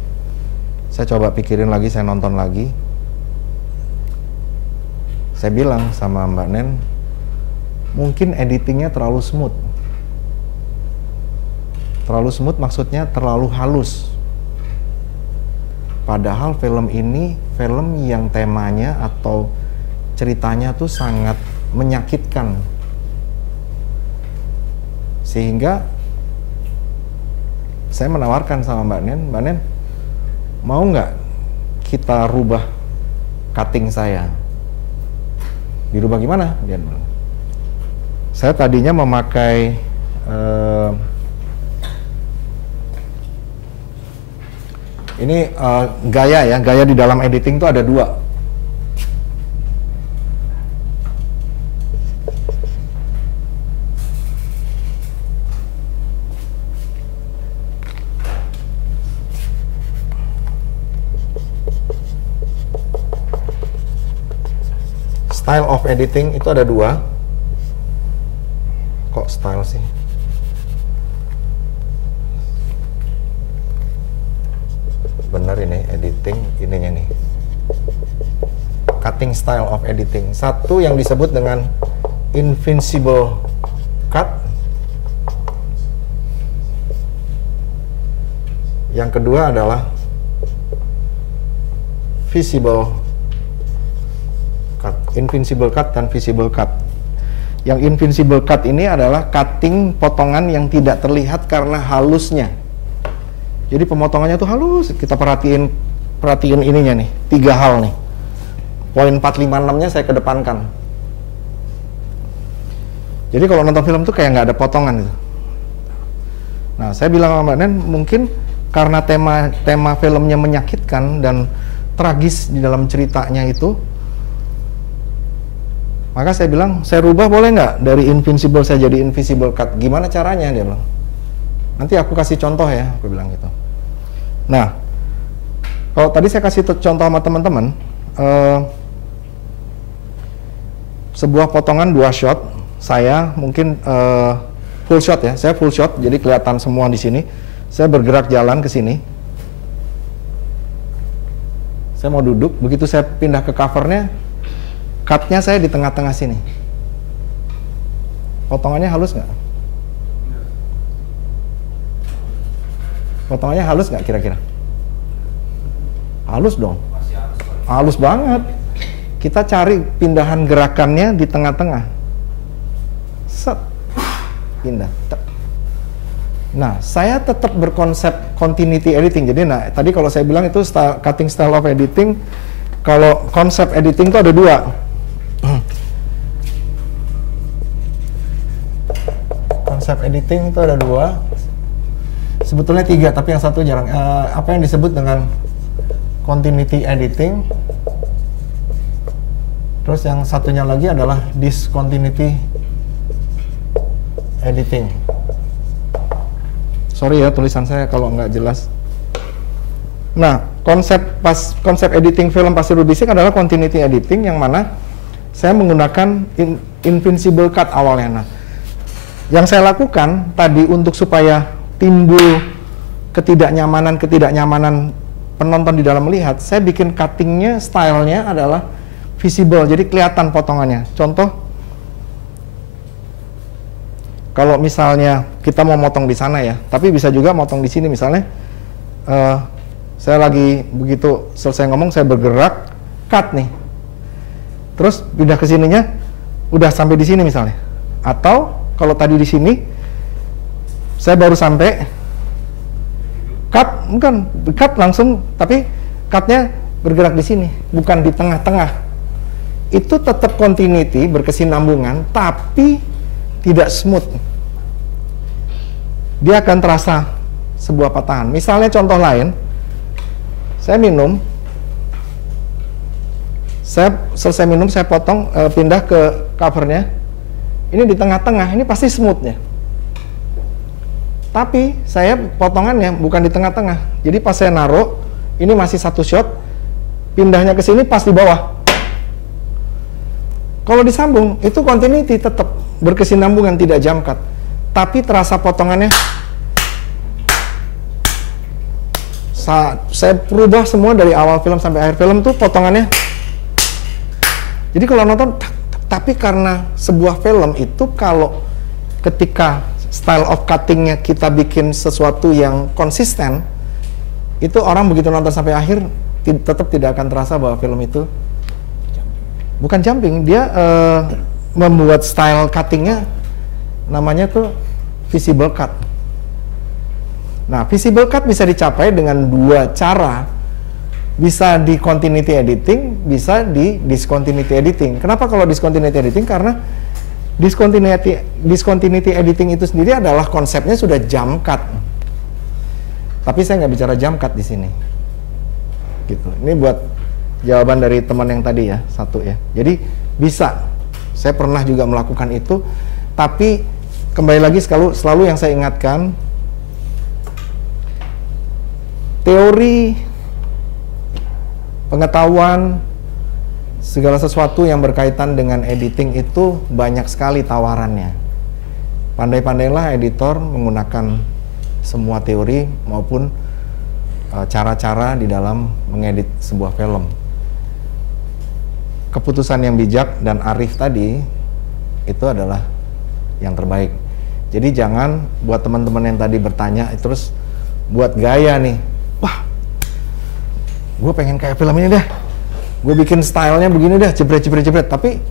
Saya coba pikirin lagi, saya nonton lagi. Saya bilang sama Mbak Nen, mungkin editingnya terlalu smooth. Terlalu smooth maksudnya terlalu halus. Padahal film ini film yang temanya atau ceritanya tuh sangat menyakitkan. Sehingga saya menawarkan sama Mbak Nen, mau nggak kita rubah cutting saya? Dirubah gimana? Dia bilang. Saya tadinya memakai ini gaya ya, gaya di dalam editing tuh ada dua. Style of editing itu ada dua. Kok style sih? Benar ini editing, ininya nih. Cutting style of editing. Satu yang disebut dengan invincible cut. Yang kedua adalah visible cut, invincible cut dan visible cut. Yang invincible cut ini adalah cutting potongan yang tidak terlihat karena halusnya. Jadi pemotongannya tuh halus. Kita perhatiin ininya nih, 3 hal nih. Poin 4, 5, 6-nya saya kedepankan. Jadi kalau nonton film tuh kayak nggak ada potongan gitu. Nah, saya bilang sama Mbak Nen, mungkin karena tema filmnya menyakitkan dan tragis di dalam ceritanya itu, maka saya bilang, saya rubah boleh nggak dari invincible saya jadi invisible cut? Gimana caranya? Dia bilang. Nanti aku kasih contoh ya, aku bilang gitu. Nah, kalau tadi saya kasih contoh sama teman-teman, sebuah potongan 2 shot, saya mungkin full shot ya, saya full shot, jadi kelihatan semua di sini. Saya bergerak jalan ke sini. Saya mau duduk, begitu saya pindah ke covernya, cut-nya saya di tengah-tengah sini. Potongannya halus nggak? Potongannya halus nggak kira-kira? Halus dong. Halus banget. Kita cari pindahan gerakannya di tengah-tengah. Set. Pindah. Nah, saya tetap berkonsep continuity editing. Jadi, nah, tadi kalau saya bilang itu cutting style of editing, kalau konsep editing itu ada 2. Konsep editing itu ada 2. Sebetulnya 3, tapi yang satu jarang. Apa yang disebut dengan continuity editing. Terus yang satunya lagi adalah discontinuity editing. Sorry ya tulisan saya kalau nggak jelas. Nah, konsep editing film pasti berbisik adalah continuity editing, yang mana saya menggunakan invincible cut awalnya. Nah, yang saya lakukan tadi untuk supaya timbul ketidaknyamanan penonton di dalam melihat, saya bikin cuttingnya, stylenya adalah visible, jadi kelihatan potongannya. Contoh, kalau misalnya kita mau motong di sana ya, tapi bisa juga motong di sini misalnya. Saya lagi begitu selesai ngomong, saya bergerak, cut nih. Terus pindah ke sininya, udah sampai di sini misalnya. Atau kalau tadi di sini, saya baru sampai, cut langsung, tapi cutnya bergerak di sini, bukan di tengah-tengah. Itu tetap continuity, berkesinambungan, tapi tidak smooth. Dia akan terasa sebuah patahan. Misalnya contoh lain, saya minum, saya selesai minum, saya potong, pindah ke covernya, ini di tengah-tengah, ini pasti smoothnya. Tapi saya potongannya bukan di tengah-tengah, jadi pas saya naruh, ini masih satu shot, pindahnya ke sini pas di bawah. Kalau disambung, itu continuity tetap berkesinambungan, tidak jump cut. Tapi terasa potongannya, saya berubah semua dari awal film sampai akhir film tuh potongannya. Jadi kalau nonton, tapi karena sebuah film itu kalau ketika style of cuttingnya kita bikin sesuatu yang konsisten, itu orang begitu nonton sampai akhir tetap tidak akan terasa bahwa film itu bukan jumping, dia membuat style cuttingnya namanya tuh visible cut. Nah, visible cut bisa dicapai dengan dua cara, bisa di continuity editing, bisa di discontinuity editing. Kenapa kalau discontinuity editing? Karena discontinuity editing itu sendiri adalah konsepnya sudah jump cut. Tapi saya nggak bicara jump cut di sini. Gitu. Ini buat jawaban dari teman yang tadi ya, satu ya. Jadi bisa, saya pernah juga melakukan itu, tapi kembali lagi selalu yang saya ingatkan, teori, pengetahuan, segala sesuatu yang berkaitan dengan editing itu banyak sekali tawarannya. Pandai-pandailah editor menggunakan semua teori maupun cara-cara di dalam mengedit sebuah film. Keputusan yang bijak dan arif tadi itu adalah yang terbaik. Jadi jangan buat teman-teman yang tadi bertanya terus buat gaya nih, wah gue pengen kayak film ini deh, gue bikin stylenya begini deh, jebret, tapi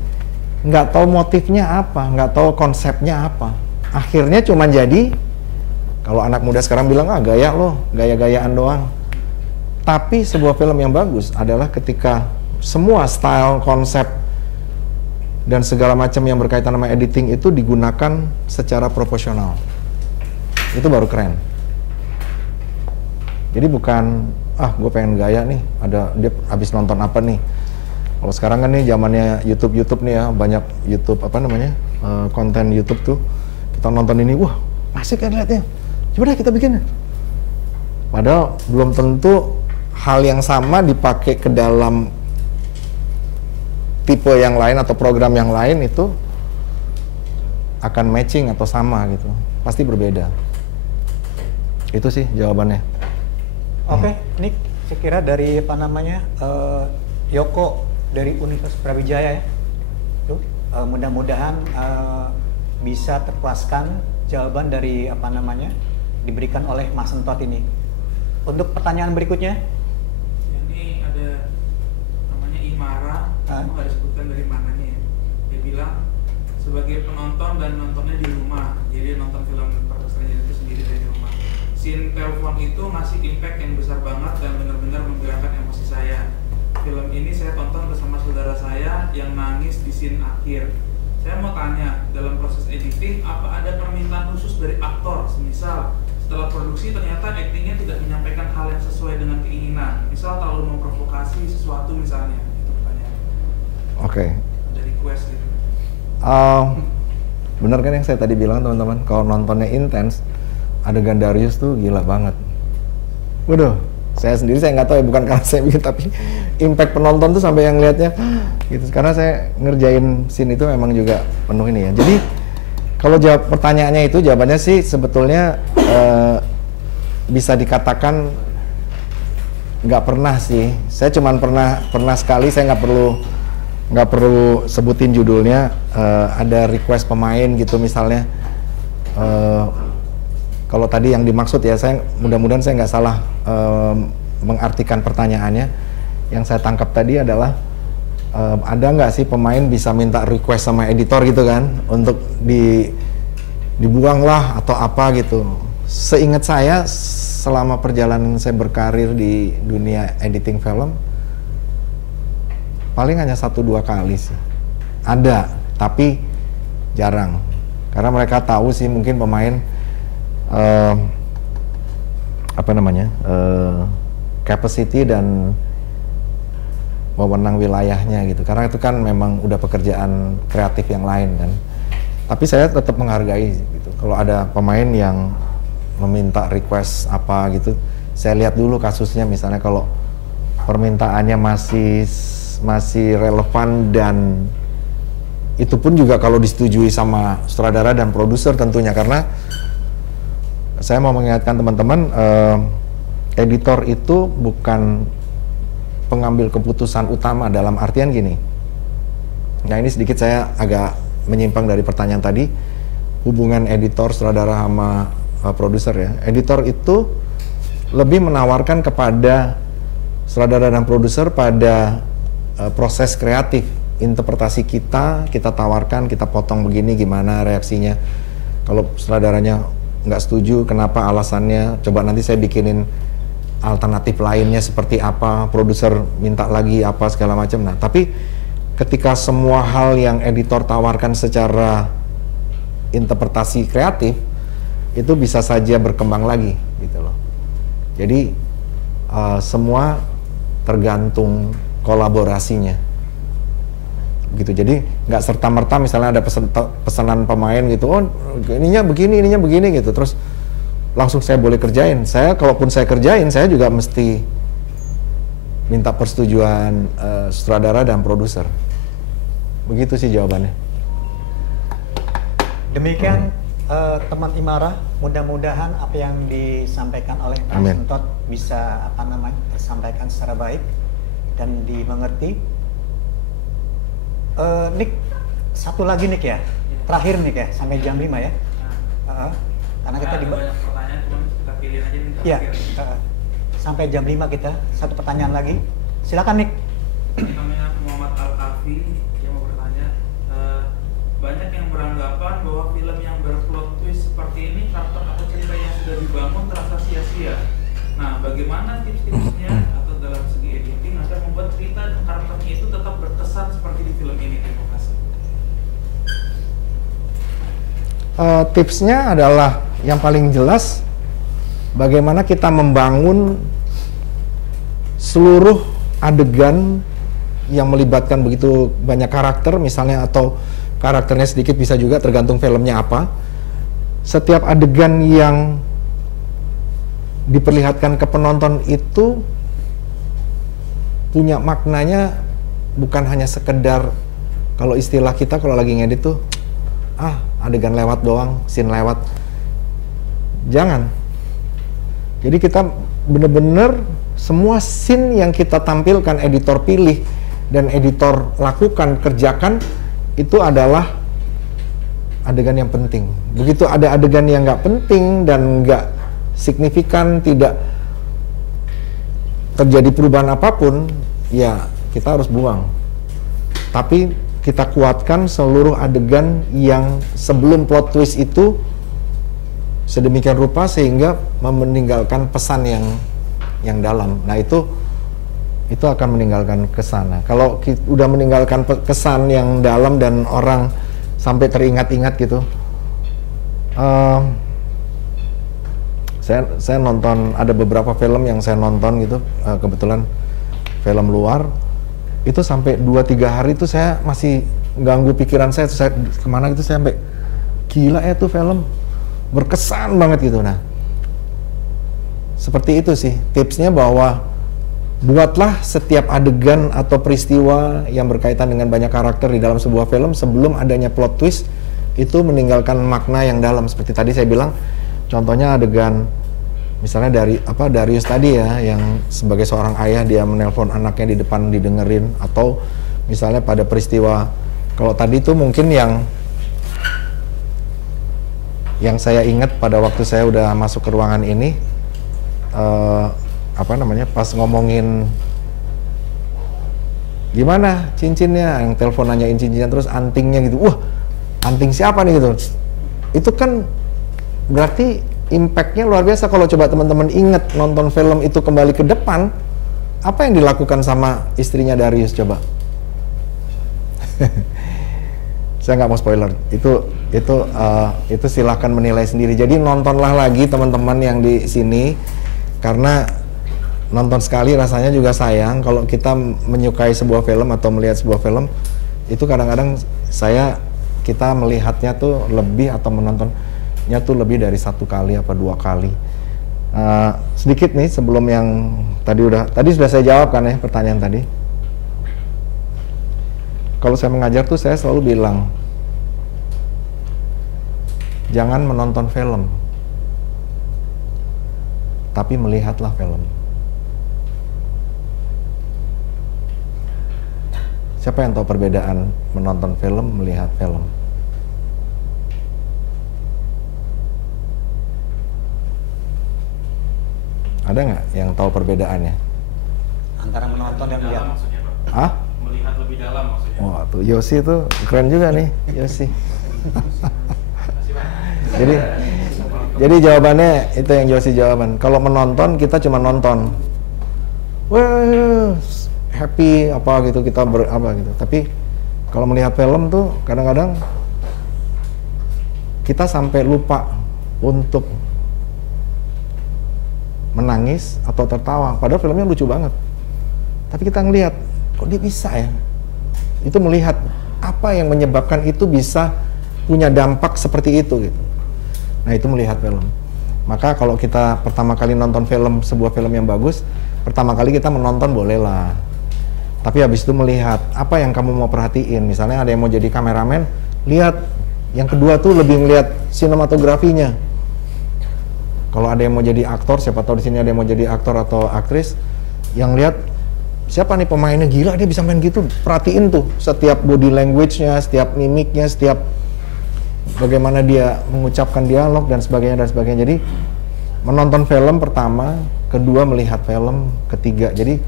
nggak tahu motifnya apa, nggak tahu konsepnya apa, akhirnya cuma jadi, kalau anak muda sekarang bilang gaya lo, gaya-gayaan doang. Tapi sebuah film yang bagus adalah ketika semua style, konsep, dan segala macam yang berkaitan sama editing itu digunakan secara proporsional. Itu baru keren. Jadi bukan, gue pengen gaya nih, dia habis nonton apa nih. Kalau sekarang kan nih zamannya YouTube nih ya, banyak YouTube konten YouTube tuh. Kita nonton ini, wah asik kan liatnya, coba deh kita bikin. Padahal belum tentu hal yang sama dipakai ke dalam tipe yang lain atau program yang lain itu akan matching atau sama gitu, pasti berbeda. Itu sih jawabannya. Oke, Nick, saya kira dari Yoko dari Universitas Brawijaya ya. Mudah-mudahan bisa terpuaskan jawaban dari diberikan oleh Mas Sentot ini. Untuk pertanyaan berikutnya, ini ada namanya Imara, kamu nggak disebutkan dari mananya ya. Dia bilang sebagai penonton dan nontonnya di rumah, jadi nonton film Doctor Strange itu sendiri dari rumah. Scene telepon itu ngasih impact yang besar banget dan benar-benar menggerakkan emosi saya. Film ini saya tonton bersama saudara saya yang nangis di scene akhir. Saya mau tanya, dalam proses editing apa ada permintaan khusus dari aktor? Semisal setelah produksi ternyata aktingnya tidak menyampaikan hal yang sesuai dengan keinginan, misal terlalu memprovokasi sesuatu misalnya. Itu pertanyaan. Oke. Ada request gitu. Benar kan yang saya tadi bilang teman-teman, kalau nontonnya intens, adegan Darius tuh gila banget. Waduh, saya sendiri saya nggak tahu ya, bukan karena saya bikin, tapi impact penonton tuh sampai yang lihatnya gitu. Karena saya ngerjain scene itu memang juga penuh ini ya. Jadi kalau jawab pertanyaannya itu, jawabannya sih sebetulnya bisa dikatakan nggak pernah sih. Saya cuman pernah sekali, saya nggak perlu sebutin judulnya, ada request pemain gitu misalnya. Kalau tadi yang dimaksud ya, saya mudah-mudahan saya nggak salah mengartikan pertanyaannya. Yang saya tangkap tadi adalah ada nggak sih pemain bisa minta request sama editor gitu kan untuk dibuang lah atau apa gitu. Seingat saya selama perjalanan saya berkarir di dunia editing film, paling hanya 1-2 kali sih. Ada, tapi jarang. Karena mereka tahu sih mungkin pemain apa namanya capacity dan wewenang wilayahnya gitu, karena itu kan memang udah pekerjaan kreatif yang lain kan. Tapi saya tetap menghargai gitu. Kalau ada pemain yang meminta request apa gitu, saya lihat dulu kasusnya, misalnya kalau permintaannya masih relevan dan itu pun juga kalau disetujui sama sutradara dan produser tentunya, karena saya mau mengingatkan teman-teman, editor itu bukan pengambil keputusan utama, dalam artian gini. Nah ini sedikit saya agak menyimpang dari pertanyaan tadi, hubungan editor, sutradara sama produser ya. Editor itu lebih menawarkan kepada sutradara dan produser pada proses kreatif, interpretasi kita tawarkan, kita potong begini, gimana reaksinya. Kalau sutradaranya nggak setuju, kenapa alasannya, coba nanti saya bikinin alternatif lainnya seperti apa, produser minta lagi apa segala macam. Nah tapi ketika semua hal yang editor tawarkan secara interpretasi kreatif itu bisa saja berkembang lagi gitu loh. Jadi semua tergantung kolaborasinya gitu. Jadi nggak serta-merta misalnya ada pesanan pemain gitu, oh ininya begini gitu, terus langsung saya boleh kerjain. Saya kalaupun saya kerjain, saya juga mesti minta persetujuan sutradara dan produser. Begitu sih jawabannya. Demikian teman Imara, mudah-mudahan apa yang disampaikan oleh Mas Amin. Sentot bisa tersampaikan secara baik dan dimengerti. Nick, satu lagi Nick ya, terakhir Nick ya, sampai jam 5 ya. Karena kita ada banyak pertanyaan, cuma kita pilih aja nih. Iya, sampai jam 5 kita, satu pertanyaan lagi. Silakan Nick. Ini namanya Muhammad Al-Kafi, dia mau bertanya, banyak yang beranggapan bahwa film yang berplot twist seperti ini, karakter atau cerita yang sudah dibangun terasa sia-sia. Nah, bagaimana tips-tipsnya atau dalam segi editing agar membuat cerita dan karakternya itu tetap berkesan seperti di film ini? Terima kasih. Tipsnya adalah yang paling jelas, bagaimana kita membangun seluruh adegan yang melibatkan begitu banyak karakter misalnya, atau karakternya sedikit, bisa juga tergantung filmnya apa. Setiap adegan yang diperlihatkan ke penonton itu punya maknanya, bukan hanya sekedar, kalau istilah kita kalau lagi ngedit tuh, adegan lewat doang, scene lewat. Jangan. Jadi kita bener-bener semua scene yang kita tampilkan, editor pilih dan editor lakukan, kerjakan, itu adalah adegan yang penting. Begitu ada adegan yang nggak penting dan nggak signifikan, tidak terjadi perubahan apapun, ya kita harus buang. Tapi kita kuatkan seluruh adegan yang sebelum plot twist itu sedemikian rupa sehingga meninggalkan pesan yang dalam. Nah itu akan meninggalkan kesan. Nah, kalau udah meninggalkan kesan yang dalam dan orang sampai teringat-ingat gitu, saya nonton, ada beberapa film yang saya nonton gitu, kebetulan film luar, itu sampai 2-3 hari itu saya masih ganggu pikiran saya, kemana gitu, saya sampai gila ya tuh film, berkesan banget gitu. Nah seperti itu sih tipsnya, bahwa buatlah setiap adegan atau peristiwa yang berkaitan dengan banyak karakter di dalam sebuah film sebelum adanya plot twist itu meninggalkan makna yang dalam. Seperti tadi saya bilang, contohnya adegan misalnya dari Darius tadi ya, yang sebagai seorang ayah dia menelpon anaknya di depan didengerin, atau misalnya pada peristiwa, kalau tadi itu mungkin yang saya ingat pada waktu saya udah masuk ke ruangan ini, pas ngomongin gimana cincinnya, yang telepon nanyain cincinnya, terus antingnya gitu, wah anting siapa nih gitu, itu kan berarti impact-nya luar biasa. Kalau coba teman-teman ingat nonton film itu kembali ke depan, apa yang dilakukan sama istrinya Darius coba? Saya nggak mau spoiler, itu silahkan menilai sendiri. Jadi nontonlah lagi teman-teman yang di sini, karena nonton sekali rasanya juga sayang. Kalau kita menyukai sebuah film atau melihat sebuah film, itu kadang-kadang kita melihatnya tuh lebih atau menontonnya tuh lebih dari 1 kali apa 2 kali. Sedikit nih sebelum yang tadi sudah saya jawab kan ya pertanyaan tadi. Kalau saya mengajar tuh saya selalu bilang, jangan menonton film, tapi melihatlah film. Siapa yang tahu perbedaan menonton film, melihat film? Ada nggak yang tahu perbedaannya? Antara menonton dan melihat. Maksudnya, Pak. Hah? Melihat lebih dalam maksudnya. Wah, tuh Yosi tuh keren juga nih, Yosi. Jadi jawabannya itu yang Yosi jawaban. Kalau menonton kita cuma nonton, wah happy apa gitu, kita apa gitu. Tapi kalau melihat film tuh kadang-kadang kita sampai lupa untuk menangis atau tertawa. Padahal filmnya lucu banget. Tapi kita ngelihat, kok dia bisa ya? Itu melihat apa yang menyebabkan itu bisa punya dampak seperti itu gitu. Nah itu melihat film. Maka kalau kita pertama kali nonton film, sebuah film yang bagus, pertama kali kita menonton bolehlah. Tapi habis itu melihat apa yang kamu mau perhatiin. Misalnya ada yang mau jadi kameramen, lihat. Yang kedua tuh lebih melihat sinematografinya. Kalau ada yang mau jadi aktor, siapa tahu di sini ada yang mau jadi aktor atau aktris, yang lihat siapa nih pemainnya, gila dia bisa main gitu. Perhatiin tuh setiap body language-nya, setiap mimiknya, setiap bagaimana dia mengucapkan dialog dan sebagainya. Jadi menonton film pertama, kedua melihat film, ketiga. Jadi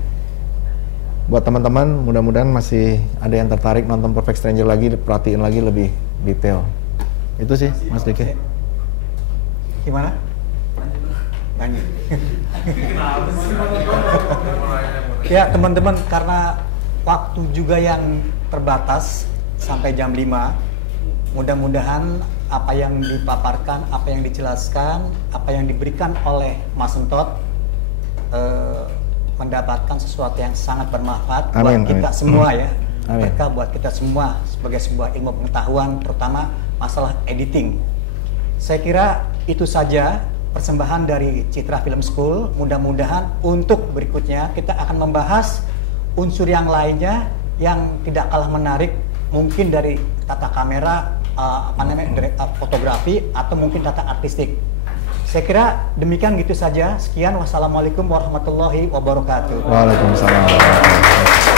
buat teman-teman mudah-mudahan masih ada yang tertarik nonton Perfect Stranger lagi, perhatiin lagi lebih detail. Itu sih Mas Diki. Gimana? Lanjut. Ya teman-teman, karena waktu juga yang terbatas sampai jam 5, mudah-mudahan apa yang dipaparkan, apa yang dijelaskan, apa yang diberikan oleh Mas Sentot mendapatkan sesuatu yang sangat bermanfaat buat kita semua ya. Berkah buat kita semua sebagai sebuah ilmu pengetahuan, terutama masalah editing. Saya kira itu saja persembahan dari Citra Film School. Mudah-mudahan untuk berikutnya kita akan membahas unsur yang lainnya yang tidak kalah menarik, mungkin dari tata kamera, dari fotografi atau mungkin tata artistik. Saya kira demikian gitu saja. Sekian, wassalamualaikum warahmatullahi wabarakatuh. Waalaikumsalam warahmatullahi wabarakatuh.